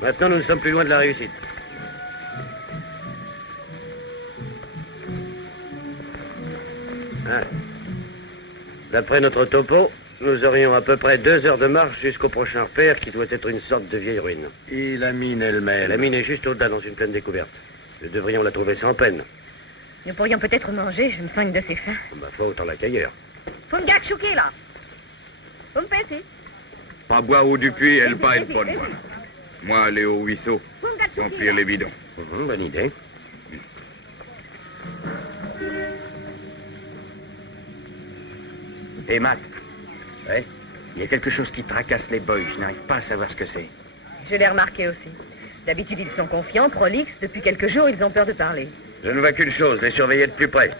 Maintenant, nous ne sommes plus loin de la réussite. Ah. D'après notre topo, nous aurions à peu près 2 heures de marche jusqu'au prochain repère qui doit être une sorte de vieille ruine. Et la mine elle-même? La mine est juste au-delà dans une plaine découverte. Nous devrions la trouver sans peine. Nous pourrions peut-être manger, je me sens une de ces faim. Ma foi, autant la qu'ailleurs. Fungak chouké, là. Vous me pensez? Pas boire au du puits, elle pas une bonne, voilà. Moi, aller au ruisseau, remplir les bidons. Bonne idée. Et Matt, Ouais. il y a quelque chose qui tracasse les boys. Je n'arrive pas à savoir ce que c'est. Je l'ai remarqué aussi. D'habitude, ils sont confiants, prolixes. Depuis quelques jours, ils ont peur de parler. Je ne vois qu'une chose, les surveiller de plus près.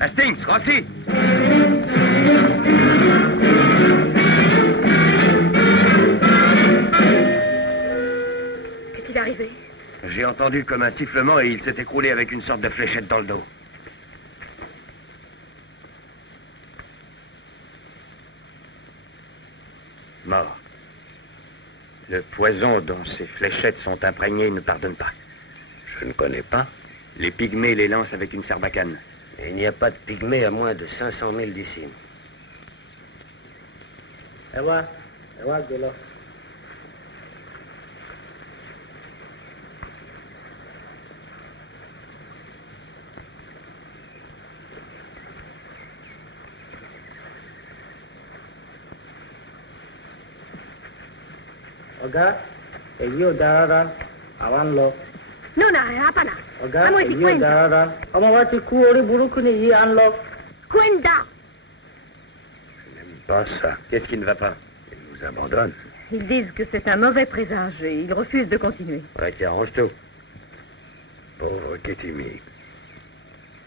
Hastings, Rossi! Qu'est-il arrivé? J'ai entendu comme un sifflement et il s'est écroulé avec une sorte de fléchette dans le dos. Mort. Le poison dont ces fléchettes sont imprégnées ne pardonne pas. Je ne connais pas. Les pygmées les lancent avec une sarbacane. Et il n'y a pas de pygmée à moins de 500 000 d'ici. Oga, eyo darara, awan Non, non, apana. Oga, Amo isi eyo kwenda. darara. Ọmọ wa ti kú orí burúkú nìyí à ń lọ. Kwenda. Je n'aime pas ça. Qu'est-ce qui ne va pas? Il nous abandonne. Ils disent que c'est un mauvais présage et ils refusent de continuer. Ouais, qui arrange tout. Pauvre Ketimi.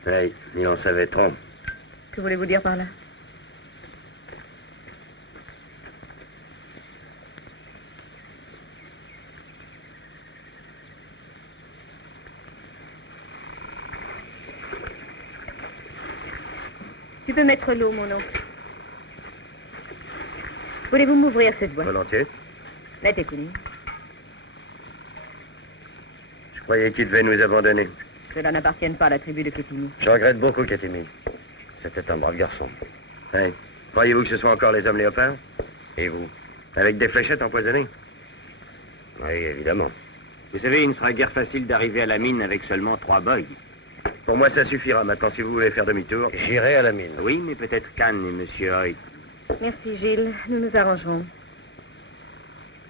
Hey, il en savait trop. Que voulez-vous dire par là? Tu peux mettre l'eau, mon oncle. Voulez-vous m'ouvrir cette boîte? Volontiers. Mettez Kuni. Je croyais qu'il devait nous abandonner. Cela n'appartient pas à la tribu de Ketimi. Je regrette beaucoup, Ketimi. C'était un brave garçon. Hey, croyez-vous que ce soit encore les hommes léopards? Et vous? Avec des fléchettes empoisonnées? Oui, évidemment. Vous savez, il ne sera guère facile d'arriver à la mine avec seulement 3 boys. Pour moi, ça suffira. Maintenant, si vous voulez faire demi-tour, j'irai à la mine. Oui, mais peut-être Khan et Monsieur Hoyt. Merci, Gilles. Nous nous arrangerons.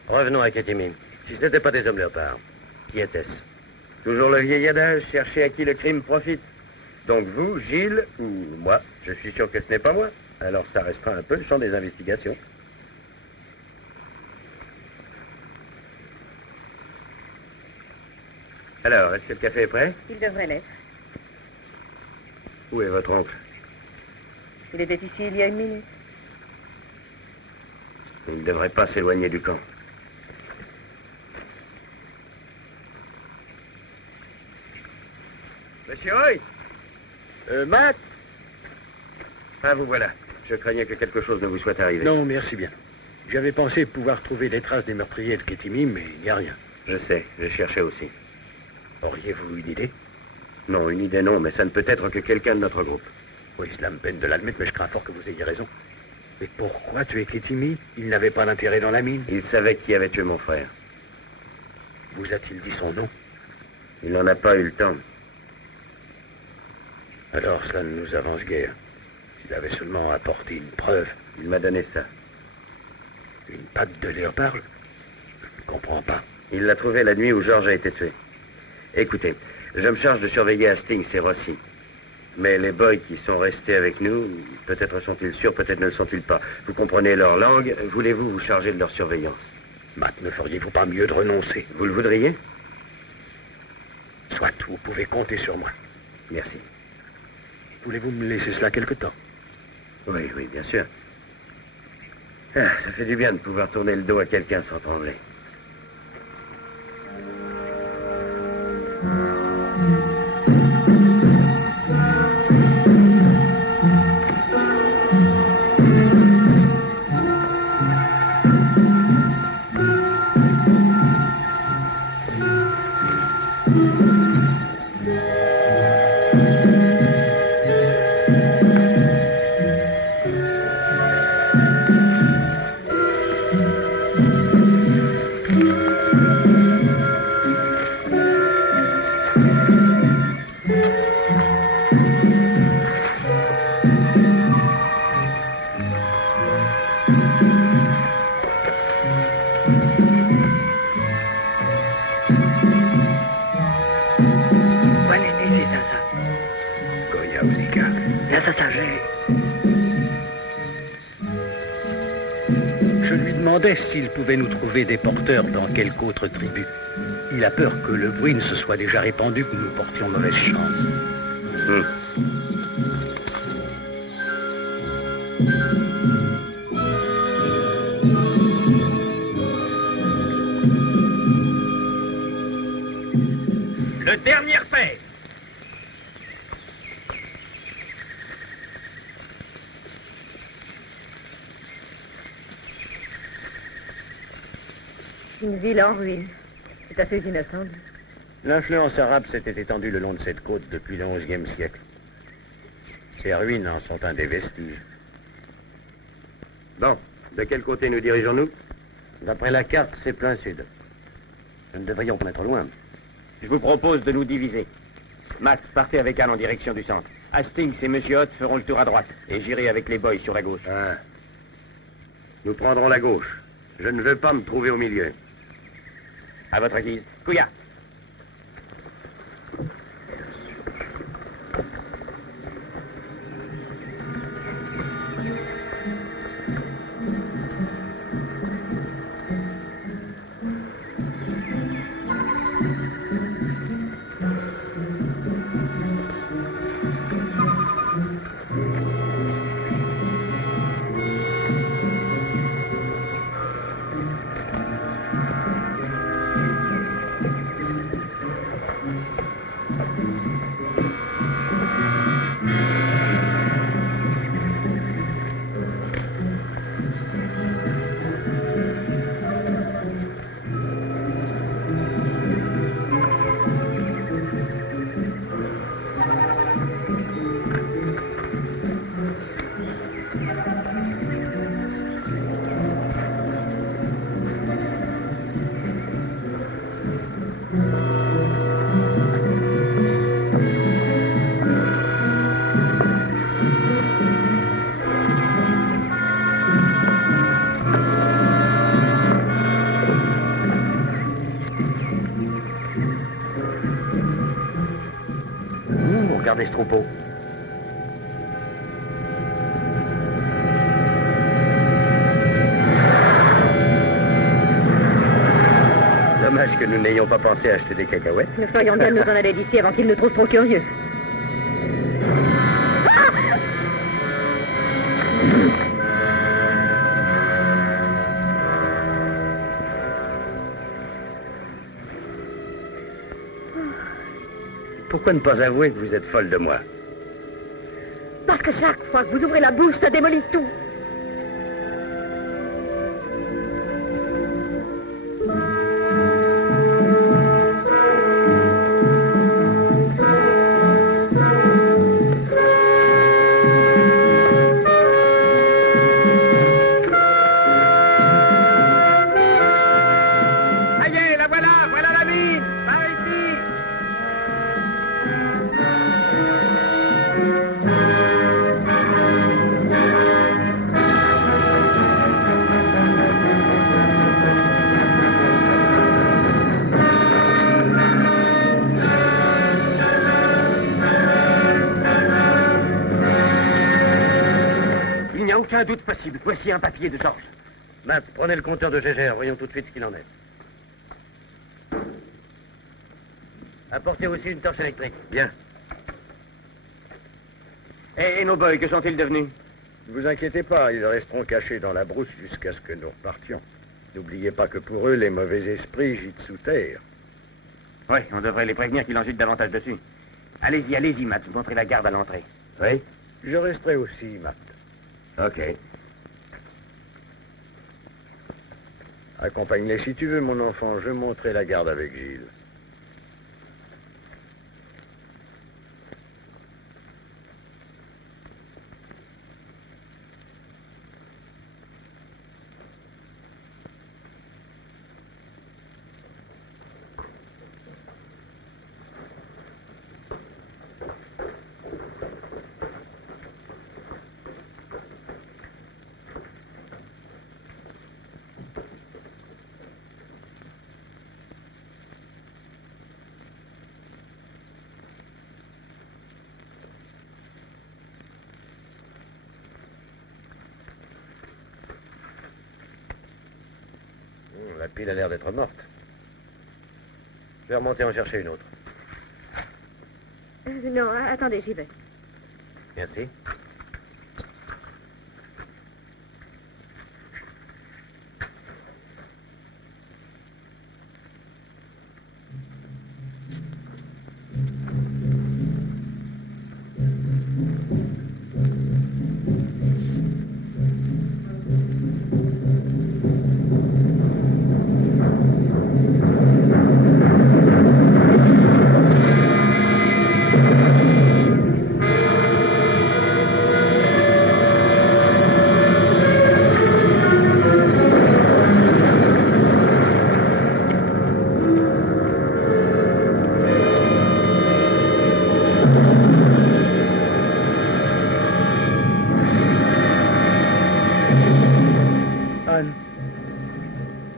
Revenons à Ketimi. Si ce n'était pas des hommes léopards, qui était-ce? Toujours le vieil adage, chercher à qui le crime profite. Donc vous, Gilles, ou moi, je suis sûr que ce n'est pas moi. Alors ça restera un peu le champ des investigations. Alors, est-ce que le café est prêt? Il devrait l'être. Où est votre oncle? Il était ici il y a 1 minute. Il ne devrait pas s'éloigner du camp. Monsieur Hoyt? Matt? Ah, vous voilà. Je craignais que quelque chose ne vous soit arrivé. Non, merci bien. J'avais pensé pouvoir trouver des traces des meurtriers de Ketimi, mais il n'y a rien. Je sais, je cherchais aussi. Auriez-vous une idée? Non, une idée non, mais ça ne peut être que quelqu'un de notre groupe. Oui, cela me peine de l'admettre, mais je crains fort que vous ayez raison. Mais pourquoi tuer Ketimi? Il n'avait pas d'intérêt dans la mine. Il savait qui avait tué mon frère. Vous a-t-il dit son nom? Il n'en a pas eu le temps. Alors, cela ne nous avance guère. S'il avait seulement apporté une preuve. Il m'a donné ça. Une patte de léopard? Je ne comprends pas. Il l'a trouvé la nuit où Georges a été tué. Écoutez, je me charge de surveiller Hastings et Rossi. Mais les boys qui sont restés avec nous, peut-être sont-ils sûrs, peut-être ne le sont-ils pas. Vous comprenez leur langue, voulez-vous vous charger de leur surveillance? Matt, ne feriez-vous pas mieux de renoncer? Vous le voudriez? Soit, vous pouvez compter sur moi. Merci. Voulez-vous me laisser cela quelque temps? Oui, oui, bien sûr. Ah, ça fait du bien de pouvoir tourner le dos à quelqu'un sans trembler. S'il pouvait nous trouver des porteurs dans quelque autre tribu. Il a peur que le bruit ne se soit déjà répandu, que nous portions mauvaise chance. Le dernier fait. Une ville en ruine. C'est assez inattendu. L'influence arabe s'était étendue le long de cette côte depuis le XIe siècle. Ces ruines en sont un des vestiges. Bon, de quel côté nous dirigeons-nous? D'après la carte, c'est plein sud. Nous ne devrions pas être loin. Je vous propose de nous diviser. Matt, partez avec Anne en direction du centre. Hastings et Monsieur Hoth feront le tour à droite. Et j'irai avec les boys sur la gauche. Ah. Nous prendrons la gauche. Je ne veux pas me trouver au milieu. À votre guise. Kouya. garder ce troupeau. Dommage que nous n'ayons pas pensé à acheter des cacahuètes. Nous ferions bien de nous en aller d'ici avant qu'ils nous trouvent trop curieux. Pourquoi ne pas avouer que vous êtes folle de moi? Parce que chaque fois que vous ouvrez la bouche, ça démolit tout. Aucun doute possible. Voici un papier de Georges. Matt, prenez le compteur de Gégère. Voyons tout de suite ce qu'il en est. Apportez aussi une torche électrique. Bien. Et nos boys, que sont-ils devenus? Ne vous inquiétez pas, ils resteront cachés dans la brousse jusqu'à ce que nous repartions. N'oubliez pas que pour eux, les mauvais esprits gîtent sous terre. Oui, on devrait les prévenir qu'ils en gîtent davantage dessus. Allez-y, Matt. Montrez la garde à l'entrée. Oui? Je resterai aussi, Matt. OK. Accompagne-les si tu veux, mon enfant. Je monterai la garde avec Gilles. La pile a l'air d'être morte. Je vais remonter en chercher une autre. Non, attendez, j'y vais. Merci.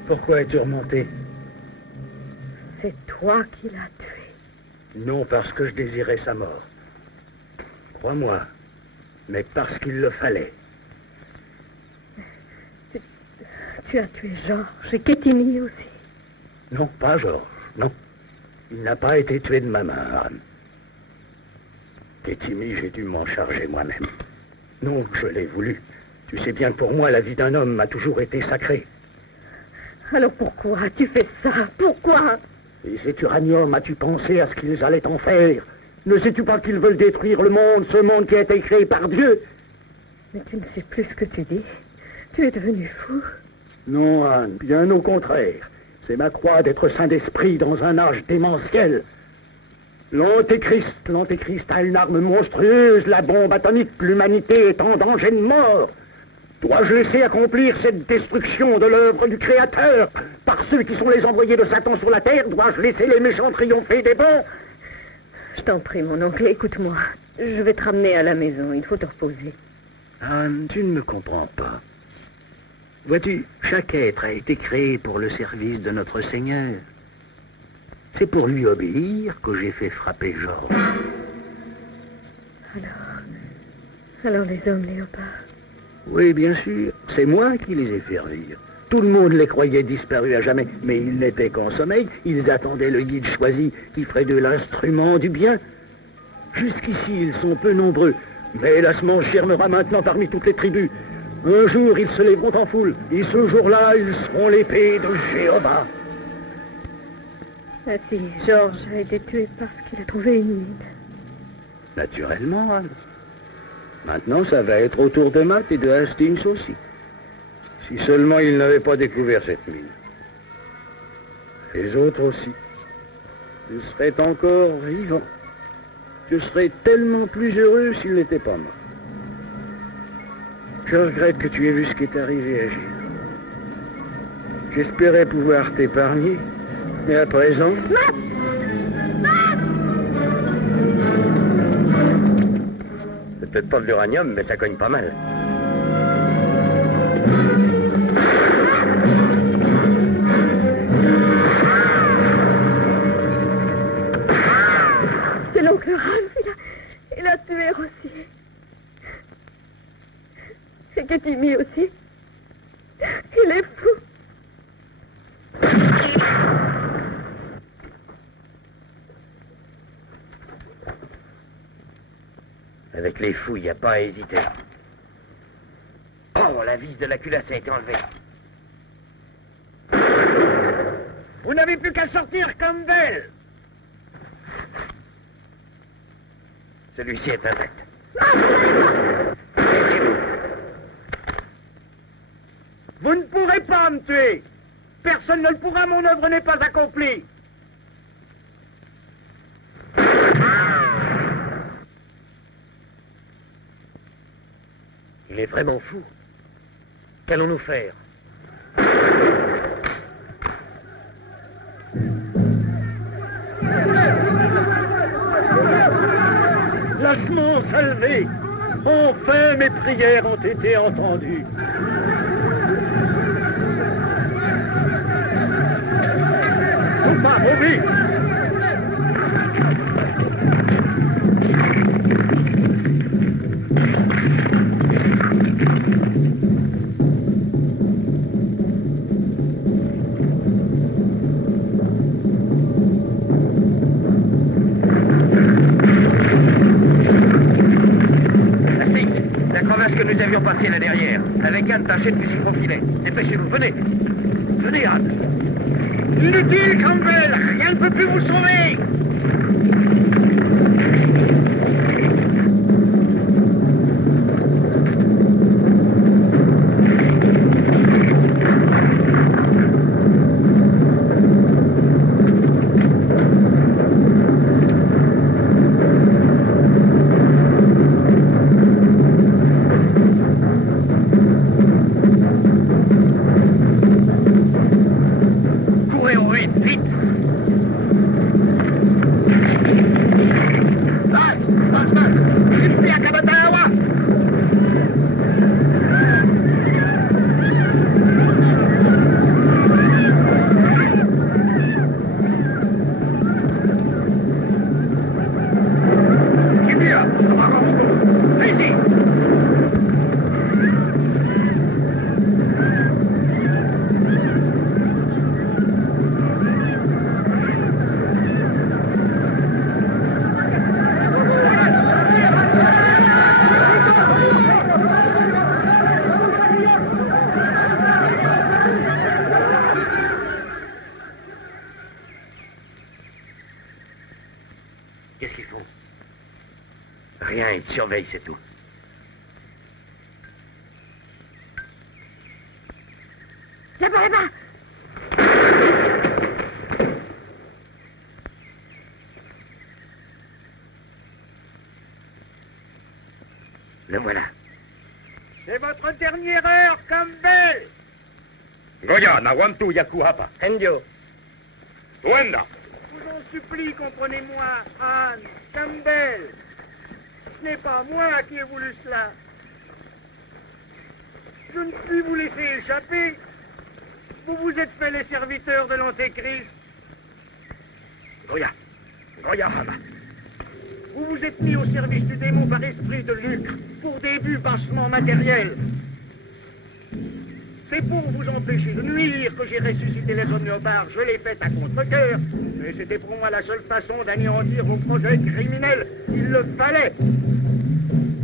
Pourquoi es-tu remonté? C'est toi qui l'as tué. Non parce que je désirais sa mort. Crois-moi, mais parce qu'il le fallait. Tu as tué Georges et Kétini aussi. Non, pas Georges, non. Il n'a pas été tué de ma main, Anne. Kétini, j'ai dû m'en charger moi-même. Non, je l'ai voulu. Tu sais bien que pour moi, la vie d'un homme a toujours été sacrée. Alors pourquoi as-tu fait ça? Pourquoi? Et cet uranium, as-tu pensé à ce qu'ils allaient en faire? Ne sais-tu pas qu'ils veulent détruire le monde, ce monde qui a été créé par Dieu? Mais tu ne sais plus ce que tu dis. Tu es devenu fou. Non, Anne, bien au contraire. C'est ma croix d'être saint d'esprit dans un âge démentiel. L'Antéchrist a une arme monstrueuse, la bombe atomique. L'humanité est en danger de mort. Dois-je laisser accomplir cette destruction de l'œuvre du Créateur par ceux qui sont les envoyés de Satan sur la terre? Dois-je laisser les méchants triompher des bons? Je t'en prie, mon oncle, écoute-moi. Je vais te ramener à la maison, il faut te reposer. Anne, tu ne me comprends pas. Vois-tu, chaque être a été créé pour le service de notre Seigneur. C'est pour lui obéir que j'ai fait frapper Georges. Alors les hommes léopards. Oui, bien sûr. C'est moi qui les ai fait revivre. Tout le monde les croyait disparus à jamais, mais ils n'étaient qu'en sommeil. Ils attendaient le guide choisi qui ferait de l'instrument du bien. Jusqu'ici, ils sont peu nombreux, mais la semence germera maintenant parmi toutes les tribus. Un jour, ils se lèveront en foule, et ce jour-là, ils seront l'épée de Jéhovah. Ah si, Georges a été tué parce qu'il a trouvé une mine. Naturellement, Anne. Maintenant, ça va être au tour de Matt et de Hastings aussi. Si seulement ils n'avaient pas découvert cette mine. Les autres aussi. Je serais encore vivant. Je serais tellement plus heureux s'ils n'étaient pas morts. Je regrette que tu aies vu ce qui est arrivé à Gilles. J'espérais pouvoir t'épargner, mais à présent... C'est peut-être pas de l'uranium, mais ça cogne pas mal. C'est l'oncle Ralph, il a tué aussi. C'est que Timmy aussi. Il est fou. Avec les fous, il n'y a pas à hésiter. Oh, la vis de la culasse a été enlevée. Vous n'avez plus qu'à sortir, Campbell. Celui-ci est intact. Vous ne pourrez pas me tuer. Personne ne le pourra, mon œuvre n'est pas accomplie. Il est vraiment fou. Qu'allons-nous faire? La semence a levé. Enfin, mes prières ont été entendues. Pas mauvais. La crevasse que nous avions passée là derrière. Avec Anne, tâchez de fusil profilet. Dépêchez-vous, venez. Venez, Anne. Inutile, Campbell. Rien ne peut plus vous sauver. Courez au vite, vite. Qu'est-ce qu'ils font? Rien, ils te surveillent, c'est tout. Là-bas, là-bas. Le voilà. C'est votre dernière heure, Campbell. Goya, Nawantu, Yakuhapa. Endio. Wenda. Je vous en supplie, comprenez-moi, Anne, Campbell. Ce n'est pas moi qui ai voulu cela. Je ne puis vous laisser échapper. Vous vous êtes fait les serviteurs de l'Antéchrist. Goya. Goya, Hana. Vous vous êtes mis au service du démon par esprit de lucre, pour des buts bassement matériels. C'est pour vous empêcher de nuire que j'ai ressuscité les omniopares. Je l'ai fait à contre-cœur, mais c'était pour moi la seule façon d'anéantir vos projets criminels. Il le fallait.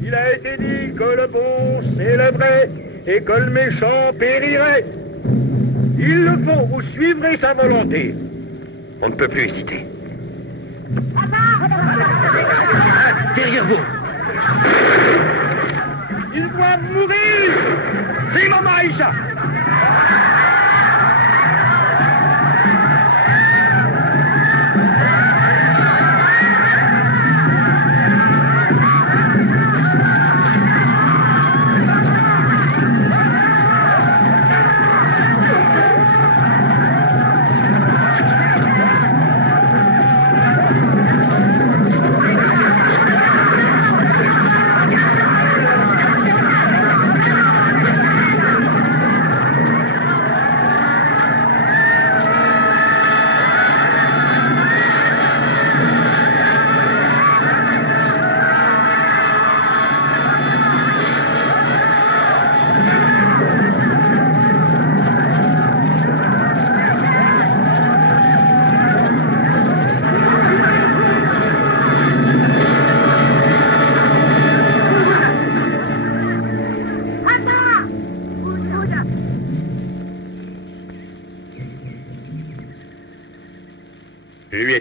Il a été dit que le bon s'élèverait et que le méchant périrait. Il le faut, vous suivrez sa volonté. On ne peut plus hésiter. Derrière vous. Il doit mourir. C'est Maman Aïcha.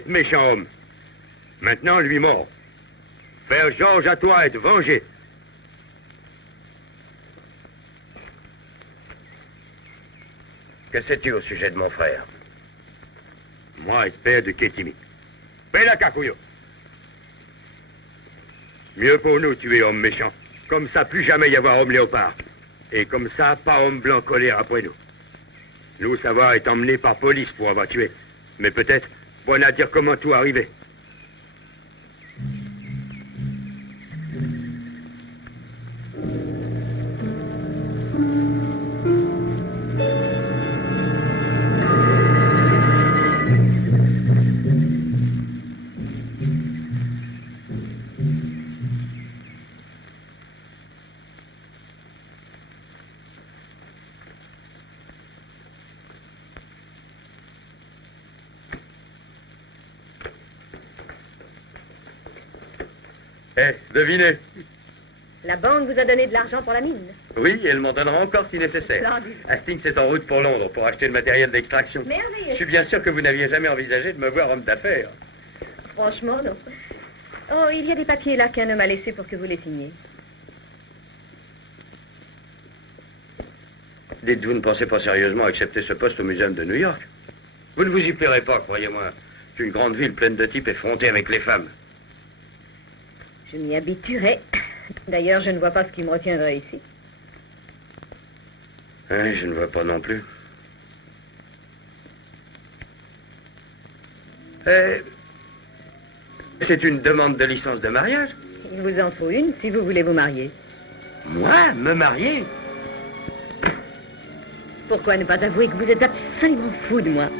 Méchant homme. Maintenant, lui mort. Faire Georges à toi et te venger. Que sais-tu au sujet de mon frère? Moi, père de Kétimi. Paix la cacouille. Mieux pour nous tuer homme méchant. Comme ça, plus jamais y avoir homme léopard. Et comme ça, pas homme blanc colère après nous. Nous, ça va être emmené par police pour avoir tué. Mais peut-être, bon à dire comment tout arrivé. Devinez. La banque vous a donné de l'argent pour la mine. Oui, elle m'en donnera encore si nécessaire. Splendide. Hastings est en route pour Londres pour acheter le matériel d'extraction. Merveilleux. Je suis bien sûr que vous n'aviez jamais envisagé de me voir homme d'affaires. Franchement, non. Oh, il y a des papiers là qu'un homme a laissés pour que vous les signiez. Dites, vous ne pensez pas sérieusement accepter ce poste au Muséum de New York? Vous ne vous y plairez pas, croyez-moi. C'est une grande ville pleine de types effrontés avec les femmes. Je m'y habituerai. D'ailleurs, je ne vois pas ce qui me retiendrait ici. Oui, je ne vois pas non plus. C'est une demande de licence de mariage? Il vous en faut une si vous voulez vous marier. Moi? Me marier? Pourquoi ne pas avouer que vous êtes absolument fou de moi?